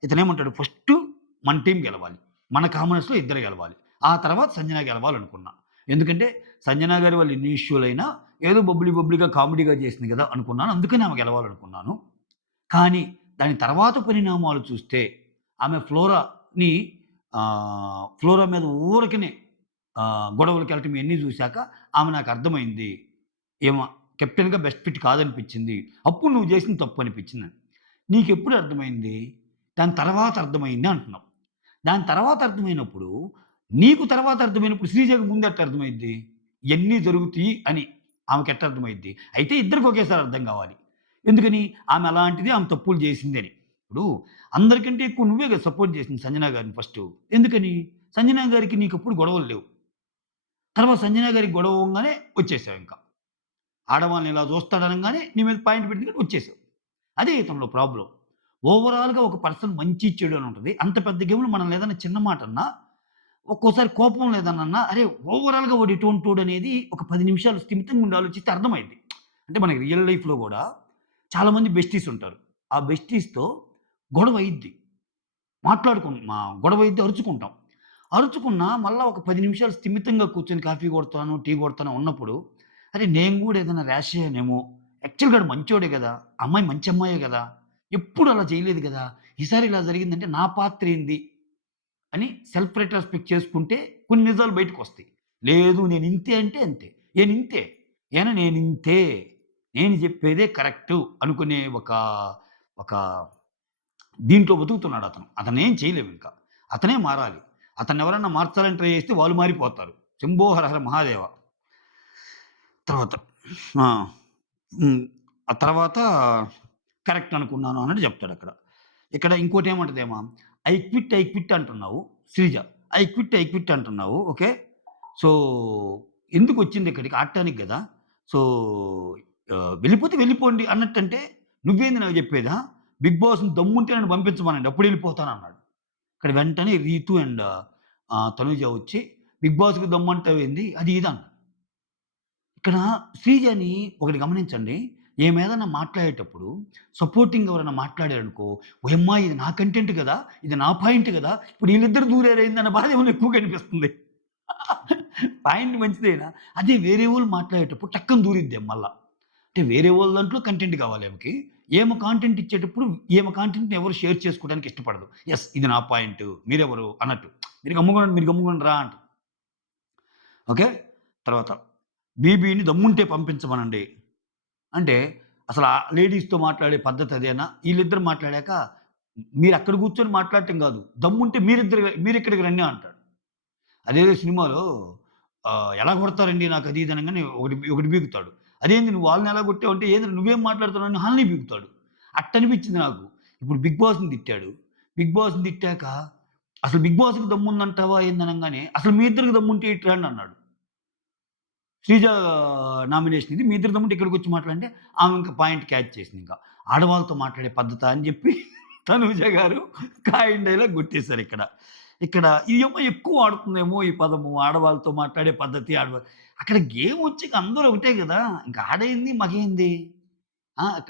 ఇతనేమంటాడు ఫస్టు మన టీమ్ గెలవాలి. మన కామనర్స్‌లో ఇద్దరు గెలవాలి. ఆ తర్వాత సంజన గెలవాలనుకున్నా. ఎందుకంటే సంజన గారి వల్ల ఎన్ని ఇష్యూలైనా ఏదో బబ్లీగా కామెడీగా చేసింది గదా! అనుకున్నాను. అందుకని ఆమె గెలవాలనుకున్నాను. కానీ దాని తర్వాత పరిణామాలు చూస్తే ఆమె ఫ్లోరా మీద ఊరకనే గొడవలకెళ్ళటం ఇయన్నీ జూసాక ఆమె నాకర్థమైంది. ఈమె కెప్టెన్‌గా బెస్ట్ ఫిట్ కాదనిపిచ్చింది. అప్పుడు నువ్వు జేసింది తప్పనిపిచ్చిందని. నీకెప్పుడు అర్థమైంది? దాని తర్వాత అర్థమైంది అంటున్నావు. దాని తర్వాత అర్థమైనప్పుడు, నీకు తర్వాత అర్థమైనప్పుడు శ్రీజకి ముందెట్ట అర్థమైద్ది? ఇయన్నీ జరుగుతియి అని ఆమెకెట్ట అర్థమైద్ది? అయితే ఇద్దరికి ఒకేసారి అర్థం గావాలి. ఎందుకని? ఆమె అలాంటిది, ఆమె తప్పులు జేసిందని. ఇప్పుడు అందరికంటే ఎక్కువ నువ్వే గదా సపోర్ట్ జేసింది సంజన గారిని ఫస్టు. ఎందుకని? సంజన గారికి నీకప్పుడు గొడవలు లేవు. తర్వాత సంజన గారికి గొడవ అవ్వంగానే వచ్చేసావింక. ఆడవాళ్ళని ఇలా చూస్తాడనంగానే నీ మీద పాయింట్ పెట్టినట్టు వచ్చేసావు. అదే ఇతనిలో ప్రాబ్లమ్. ఓవరాల్‌గా ఒక పర్సన్ మంచి, చెడు అని ఉంటది. అంత పెద్ద గేమ్‌లో మనల్ని ఏదైనా చిన్న మాటన్నా, ఒక్కోసారి కోపంలో ఏదన్నా అరే! ఓవరాల్‌గా వాడు ఎటువంటోడనేది ఒక 10 నిమిషాలు స్థిమితంగా ఉండి ఆలోచిస్తే అర్థమైద్ది. అంటే మనకి రియల్ లైఫ్‌లో గూడా చాలామంది బెస్టీస్ ఉంటారు. ఆ బెస్టీస్‌తో గొడవ అయిద్ది. గొడవయిద్ది అరుచుకుంటాం. అరుచుకున్నా మళ్ళా ఒక 10 నిమిషాలు స్థిమితంగా కూర్చొని కాఫీ కొడతాను, టీ కొడతాను ఉన్నప్పుడు, అరే! నేను గూడా ఏదైనా ర్యాష్ అయ్యానేమో! యాక్చువల్‌గా ఆడు మంచోడే గదా! అమ్మాయి మంచి అమ్మాయే గదా! ఎప్పుడు అలా చేయలేదు గదా! ఈసారి ఇలా జరిగిందంటే నా పాత్రేంది? అని సెల్ఫ్ రెట్రోస్పెక్ట్ చేసుకుంటే కొన్ని నిజాలు బయటకొస్తాయి. లేదు నేనింతే అంటే అంతే. నేనింతే. నేనింతే. నేను జెప్పేదే కరెక్టు అనుకునే ఒక దీంట్లో బతుకుతున్నాడతను. అతనేం చేయలేమింక. అతనే మారాలి. అతన్నెవరన్నా మార్చాలని ట్రై చేస్తే వాళ్ళు మారిపోతారు. శంభో హరహర మహాదేవ. తర్వాత ఆ! హ్మ్. ఆ తర్వాత కరెక్ట్ అనుకున్నాను అన్నట్టు చెప్తాడక్కడ. ఇక్కడ ఇంకోటేమంటదేమో, ఐ క్విట్ అంటున్నావు శ్రీజ. ఐ క్విట్ అంటున్నావు. ఓకే. సో, ఎందుకొచ్చిందిక్కడికి ఆడటానికి గదా! సో, వెళ్ళిపోతే వెళ్ళిపోండి అన్నట్టంటే, నువ్వేంది నాకు జెప్పేదా? బిగ్ బాస్‌ని దమ్ముంటే నన్ను పంపించమనండి. అప్పుడెళ్ళిపోతానన్నాడు. ఇక్కడ వెంటనే రీతు అండ్ తనూజ వచ్చి, "బిగ్ బాస్‌కి దమ్మంటావేంది?" అది ఇది అన్నారు. ఇక్కడ శ్రీజని ఒకటి గమనించండి. ఏమేదన్నా మాట్లాడేటప్పుడు సపోర్టింగ్ ఎవరైనా మాట్లాడారనుకో, ఓయమ్మా! ఇది నా కంటెంట్ గదా! ఇది నా పాయింట్ గదా! ఇప్పుడు ఈళ్ళిద్దరు దూరారేందన్న బాధ ఏమన్నా ఎక్కువగా అనిపిస్తుంది. పాయింట్ మంచిదేనా? అదే వేరే వోళ్ళు మాట్లాడేటప్పుడు టక్కన దూరిద్దేమో మళ్ళా. అంటే వేరే వాళ్ళ దాంట్లో కంటెంట్ కావాలి ఆమెకి. ఈమె కాంటెంట్ ఇచ్చేటప్పుడు ఈమె కాంటెంట్‌ని ఎవరు షేర్ చేసుకోవడానికి ఇష్టపడదు. యెస్, ఇది నా పాయింటు. మీరెవరు అన్నట్టు. మీరు గమ్ముగుండండి రా అంటది. ఓకే. తర్వాత బీబీని దమ్ముంటే పంపించమనండి. అంటే అసలు ఆ లేడీస్‌తో మాట్లాడే పద్ధతి అదేనా? ఈళ్ళిద్దరు మాట్లాడాక మీరక్కడ కూర్చొని మాట్లాడటం గాదు. దమ్ముంటే మీరిక్కడికి రండి అంటాడు. అదేదో సినిమాలో ఎలా కొడతారండి నాకు అది ఇది అనంగానే ఒకటి పీకుతాడు. అదేంది నువ్వు వాళ్ళని ఎలా కొట్టావంటే ఏదిరా నువ్వేం మాట్లాడుతున్నావు అని ఆళ్ళని పీకుతాడు. అట్టనిపించింది నాకు. ఇప్పుడు 'బిగ్ బాస్‌ని' తిట్టాడు. 'బిగ్ బాస్‌ని' తిట్టాక అసలు 'బిగ్ బాస్‌కి దమ్ముందంటావా ఏందనంగానే అసలు మీ ఇద్దరికి దమ్ముంటే ఇటు రండి అన్నాడు. శ్రీజ నామినేషన్ ఇది. మీ ఇద్దరి దమ్ముంటే ఇక్కడికొచ్చి మాట్లాడంటే, ఆమె ఇంక పాయింట్ క్యాచ్ చేసిందింక. ఆడవాళ్ళతో మాట్లాడే పద్ధతా అని జెప్పి తనూజ గారు కాయిన్ డైలాగ్ గొట్టేసారిక్కడ. ఇక్కడ ఇదేమో ఎక్కువ వాడుతుందేమో ఈ పదము. ఆడవాళ్ళతో మాట్లాడే పద్ధతి అక్కడ గేమొచ్చాక అందరూ ఒకటే గదా! ఇంక ఆడేంది, మగేంది?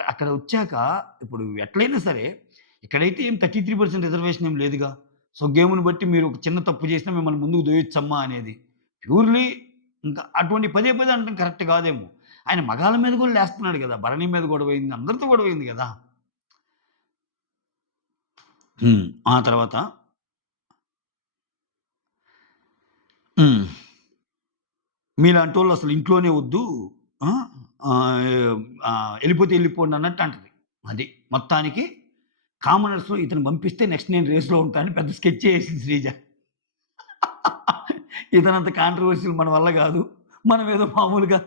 అక్కడ ఒచ్చాక ఇప్పుడు ఎట్లైనా సరే, ఇక్కడైతే ఏం 33% రిజర్వేషన్ ఏం లేదుగా. సో, గేమ్‌ని బట్టి మీరు ఒక చిన్న తప్పు చేసినా మిమ్మల్ని ముందుకు దోయొచ్చమ్మా అనేది. ప్యూర్‌లీ ఇంకా అటువంటి పదే పదే అనడం కరెక్ట్ కాదేమో. ఆయన మగాళ్ళ మీద గూడా లేస్తున్నాడు గదా! భరణి మీద గొడవయింది. అందరితో గొడవయింది గదా! హ్మ్. ఆ తర్వాత హ్మ్. మీలాంటోళ్ళు అసలు ఇంట్లోనే వద్దు. ఆ! ఎళ్ళిపోతే ఎళ్ళిపోండి అన్నట్టు అంటది. అది. మొత్తానికి కామనర్స్‌లో ఇతన్ని పంపిస్తే నెక్స్ట్ నేను రేస్‌లో ఉంటా అని పెద్ద స్కెచ్చే ఏసింది శ్రీజ. ఇతనంత కాంట్రోవర్షియల్ మన వల్ల గాదు. మనమేదో మామూలుగా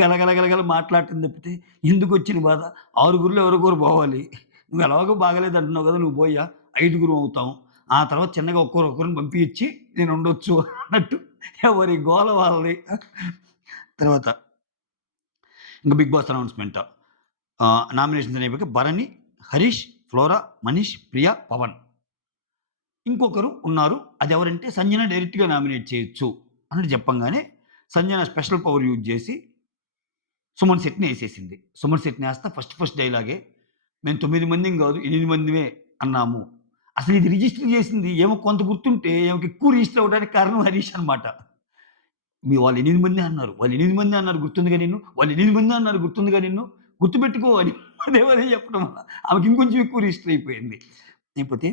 గలగల గలగల మాట్లాడటం తప్పితే ఎందుకొచ్చిన బాధ? ఆరుగురిలో ఎవరో ఒకరు బోవాలి. నువ్వు ఎలాగో బాగాలేదంటున్నావు గదా! నువ్వు బోయ్యా ఐదుగురం అవుతాం. ఆ తర్వాత చిన్నగా ఒక్కొక్కరిని పంపియచ్చి నేనుండొచ్చు అన్నట్టు ఎవరి గోల వాళ్ళది. తర్వాత ఇంక 'బిగ్ బాస్' అనౌన్స్‌మెంట్. నామినేషన్స్ అయిపోయాక భరణి, హరీష్, ఫ్లోరా, మనీష్, ప్రియ, పవన్. ఇంకొకరు ఉన్నారు. అదెవరంటే సంజన డైరెక్ట్‌గా నామినేట్ చేయొచ్చు అన్నట్టు చెప్పంగానే సంజన స్పెషల్ పవర్ యూజ్ జేసి సుమన్ శెట్టిని ఏసేసింది. సుమన్ శెట్టినేస్తా ఫస్ట్ డైలాగే మేము 9 మందిం గాదు 8 మందిమే అన్నాము. అసలు ఇది రిజిస్టర్ జేసింది ఈమెకు కొంత గుర్తుంటే ఈమెకు ఎక్కువ రిజిస్టర్ అవ్వడానికి కారణం హరీష్ అన్నమాట. వాళ్ళు 8 మందే అన్నారు. వాళ్ళు 8 మందే అన్నారు గుర్తుందిగా నిన్ను. వాళ్ళు 8 మందే అన్నారు గుర్తుందిగా నిన్ను. గుర్తుపెట్టుకో అని పదే పదే చెప్పడం వల్ల ఆమెకి ఇంకొంచెం ఎక్కువ రిజిస్టర్ అయిపోయింది. లేకపోతే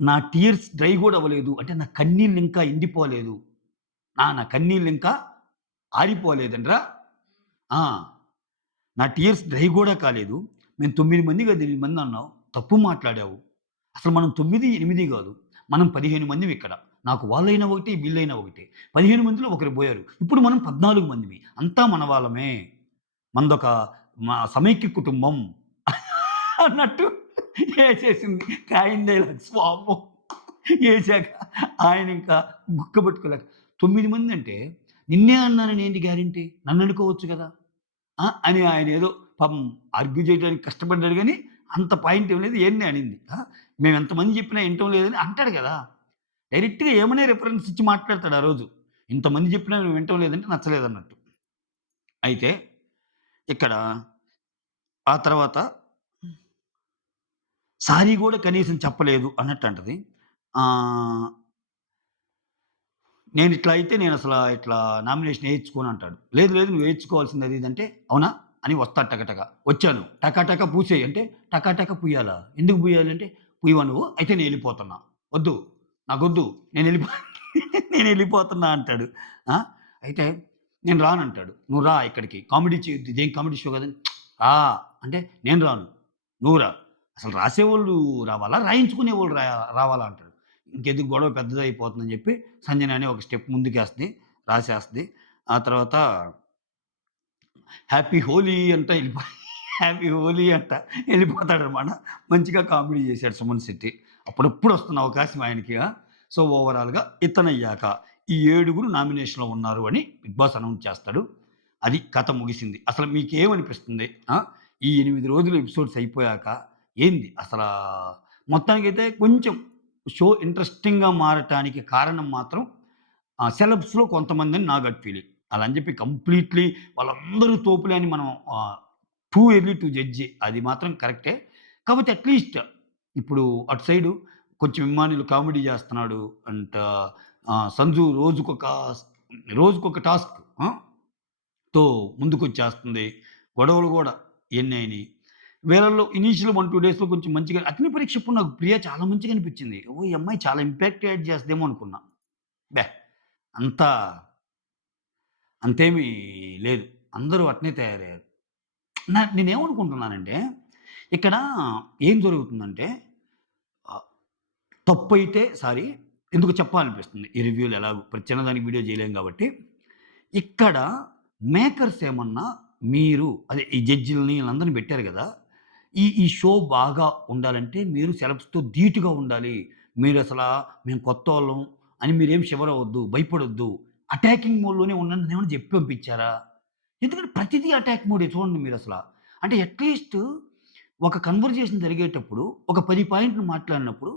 నా టియర్స్ డ్రై గూడా అవ్వలేదు. అంటే నా కన్నీళ్ళు ఇంకా ఎండిపోలేదు. నా కన్నీళ్ళు ఇంకా ఆరిపోలేదండ్రా. ఆ! నా టియర్స్ డ్రై గూడా కాలేదు. మేము 9 మంది కాదు 8 మంది అన్నావు. తప్పు మాట్లాడావు. అసలు మనం 9, 8 గాదు. మనం 15 మందిమి ఇక్కడ. నాకు వాళ్ళైనా ఒకటే, వీళ్ళైనా ఒకటే. 15 మందిలో ఒకరు బోయారు. ఇప్పుడు మనం 14 మందిమి. అంతా మన వాళ్ళమే. మనదొక సమైక్య కుటుంబం అన్నట్టు ఏసేసింది. కాయిన్ డైలాగ్స్ వామ్మో! ఏసాక ఆయనింకా గుక్క పట్టుకోలేక 9 మందంటే నిన్నే అన్నానని ఏంటి గ్యారంటీ? నన్ననుకోవచ్చు గదా! అని ఆయనేదో పాపం ఆర్గ్యూ చేయడానికి కష్టపడ్డాడు గానీ, అంత పాయింట్ ఏం లేదు. ఈయన్నే అనింది. మేమెంతమంది చెప్పినా ఇంటం లేదని అంటాడు గదా! డైరెక్ట్‌గా ఏమనే రిఫరెన్స్ ఇచ్చి మాట్లాడతాడు ఆ రోజు. ఇంతమంది చెప్పినా నువ్వు వినటం లేదంటే నచ్చలేదన్నట్టు. అయితే ఇక్కడ ఆ తర్వాత సారీ గూడా కనీసం చెప్పలేదు అన్నట్టంటది. ఆహ్, నేనిట్లా అయితే ఇట్లా నామినేషన్ ఏయించుకోనంటాడు. లేదు లేదు నువ్వేయించుకోవాల్సింది అది ఇది అంటే, అవునా? అని వస్తాడు టకటక. వచ్చాను. టక పూసేయి అంటే, టక పూయాలా? ఎందుకు పూయాలంటే, పూయవా నువ్వు? అయితే నేనెళ్ళిపోతున్నా. వద్దు. నాకొద్దు. నేనెళ్ళిపో నేనెళ్ళిపోతున్నా అంటాడు. ఆ! అయితే నేను రానంటాడు. నువ్వు రా ఇక్కడికి. కామెడీ చేయొద్దు. ఇదేం కామెడీ షో కాదని. రా అంటే, నేను రాను. నువ్వు రా. అసలు రాసేవోళ్ళు రావాలా? రాయించుకునేవోళ్ళు రావాలా అంటాడు. ఇంకెందుకు గొడవ పెద్దదయిపోతుందని జెప్పి సంజన అని ఒక స్టెప్ ముందుకేస్తది. రాసేస్తది. ఆ తర్వాత హ్యాపీ హోలీ అంట హ్యాపీ హోలీ అంట ఎళ్ళిపోతాడనమాట. మంచిగా కామెడీ చేశాడు సుమన్ శెట్టి. అప్పుడప్పుడు వస్తున్న అవకాశం ఆయనకి. సో, ఓవరాల్‌గా ఇతనయ్యాక ఈ ఏడుగురు నామినేషన్‌లో ఉన్నారు అని 'బిగ్ బాస్' అనౌన్స్ చేస్తాడు. అది కథ ముగిసింది. అసలు మీకేమనిపిస్తుంది? ఈ 8 రోజులు ఎపిసోడ్స్ అయిపోయాక ఏంది అసలా మొత్తానికైతే కొంచెం షో ఇంట్రెస్టింగ్‌గా మారటానికి కారణం మాత్రం సెలబ్స్‌లో కొంతమందని నా గట్ ఫీలింగ్. అలా అని చెప్పి కంప్లీట్‌లీ వాళ్ళందరూ తోపులే అని మనం టూ ఎర్లీ టు జడ్జ్ అది మాత్రం కరెక్టే. కాపోతే అట్‌లీస్ట్ ఇప్పుడు అటు సైడు కొంచెం ఇమ్మాన్యుల్ కామెడీ జేస్తున్నాడు. సంజు రోజుకొక టాస్క్ తో ముందుకొచ్చేస్తుంది. గొడవలు గూడా ఎన్నయినియి. వీళ్ళలో ఇనీషియల్ 1, 2 డేస్‌లో కొంచెం మంచిగా అగ్ని పరీక్ష అప్పుడు నాకు ప్రియ చాలా మంచిగా అనిపించింది. ఓహ్! ఈ అమ్మాయి చాలా ఇంపాక్ట్ యాడ్ చేస్తదేమో అనుకున్నా. అబ్బే! అంత అంతేమీ లేదు. అందరూ అట్నే తయారయ్యారు. నేనేమనుకుంటున్నానంటే, ఇక్కడ ఏం జరుగుతుందంటే ఆహ్, తప్పైతే సారీ ఎందుకో చెప్పాలనిపిస్తుంది. ఈ రివ్యూలు ఎలాగో ప్రతి చిన్నదానికి వీడియో చేయలేం గాబట్టి. ఇక్కడ మేకర్స్ ఏమన్నా మీరు అదే ఈ జడ్జిలని ఈళ్ళందరిని పెట్టారు గదా! ఈ షో బాగా ఉండాలంటే మీరు సెలబ్స్‌తో ధీటుగా ఉండాలి. మీరసలా మేము కొత్తోళ్ళం అని మీరేం షివర్ అవ్వద్దు, భయపడొద్దు. అటాకింగ్ మోడ్‌లోనే ఉండండి అని ఏమన్నా జెప్పి పంపించారా? ఎందుకంటే ప్రతిదీ అటాక్ మోడే చూడండి మీరసల. అంటే అట్‌లీస్ట్ ఒక కన్వర్జేషన్ జరిగేటప్పుడు ఒక 10 పాయింట్లు మాట్లాడినప్పుడు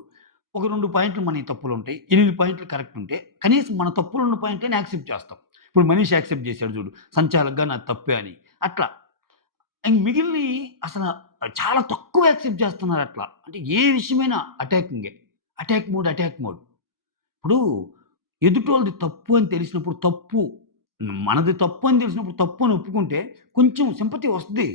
ఒక 2 పాయింట్లు మనయి తప్పులుంటాయి. 8 పాయింట్లు కరెక్ట్ ఉంటే కనీసం మన తప్పులున్న పాయింట్‌లైనా యాక్సెప్ట్ చేస్తాం. ఇప్పుడు మనీష్ యాక్సెప్ట్ చేసాడు చూడు. సంచాలకుగా నాది తప్పే అని. అట్లా. మిగిలినయి అసల చాలా తక్కువ యాక్సెప్ట్ చేస్తున్నారట్లా. అంటే ఏ విషయమైనా అటాకింగే. Attack mode, attack mode. ఇప్పుడు ఎదుటోళ్ళది తప్పు అని తెలిసినప్పుడు తప్పు, మనది తప్పు అని తెలిసినప్పుడు తప్పు అని ఒప్పుకుంటే కొంచెం సింపతి వస్తది.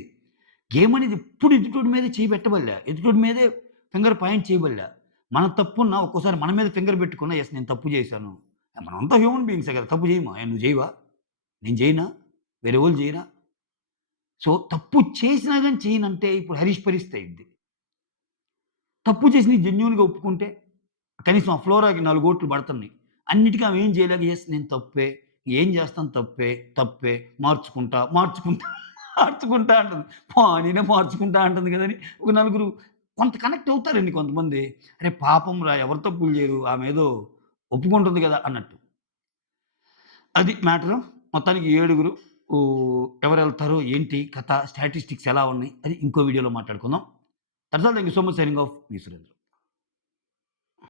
గేమ్ అనేది ఎప్పుడు ఎదుటోడి మీదే చేయి పెట్టబల్లే. ఎదుటోడి మీదే ఫింగర్ పాయింట్ చేయబల్లే. మన తప్పున్నా ఒక్కోసారి మన మీద ఫింగర్ పెట్టుకున్నా యెస్ నేను తప్పు చేశాను. మనమంతా హ్యూమన్ బీయింగ్సే కదా! తప్పు చేయమా? నువ్వు చేయవా? నేను చేయనా? వేరే వోళ్ళు చేయరా? సో, తప్పు చేసినా గాని చేయనంటే ఇప్పుడు హరీష్ పరిస్థితి అయింది. తప్పు చేసింది జెన్యూన్‌గా ఒప్పుకుంటే, కనీసం ఆ ఫ్లోరాకి 4 ఓట్లు పడుతున్నాయి. అన్నిటికి ఆమె ఏం చేయలేక యెస్ నేను తప్పే. ఏం చేస్తాను తప్పే, తప్పే. మార్చుకుంటా, మార్చుకుంటా, మార్చుకుంటా అంటుంది. పోనీనే మార్చుకుంటా అంటుంది కదని ఒక నలుగురు కొంత కనెక్ట్ అవుతారండి కొంతమంది. అరే పాపంరా! ఎవరు తప్పులు చేయరు. ఆమేదో ఒప్పుకుంటుంది కదా! అన్నట్టు. అది మ్యాటరు. మొత్తానికి ఏడుగురు ఎవరెళ్తారో, ఏంటి కథ, స్టాటిస్టిక్స్ ఎలా ఉన్నాయి, అది ఇంకో వీడియోలో మాట్లాడుకుందాం. That's all. Thank you so much. Signing off. Me Surendra.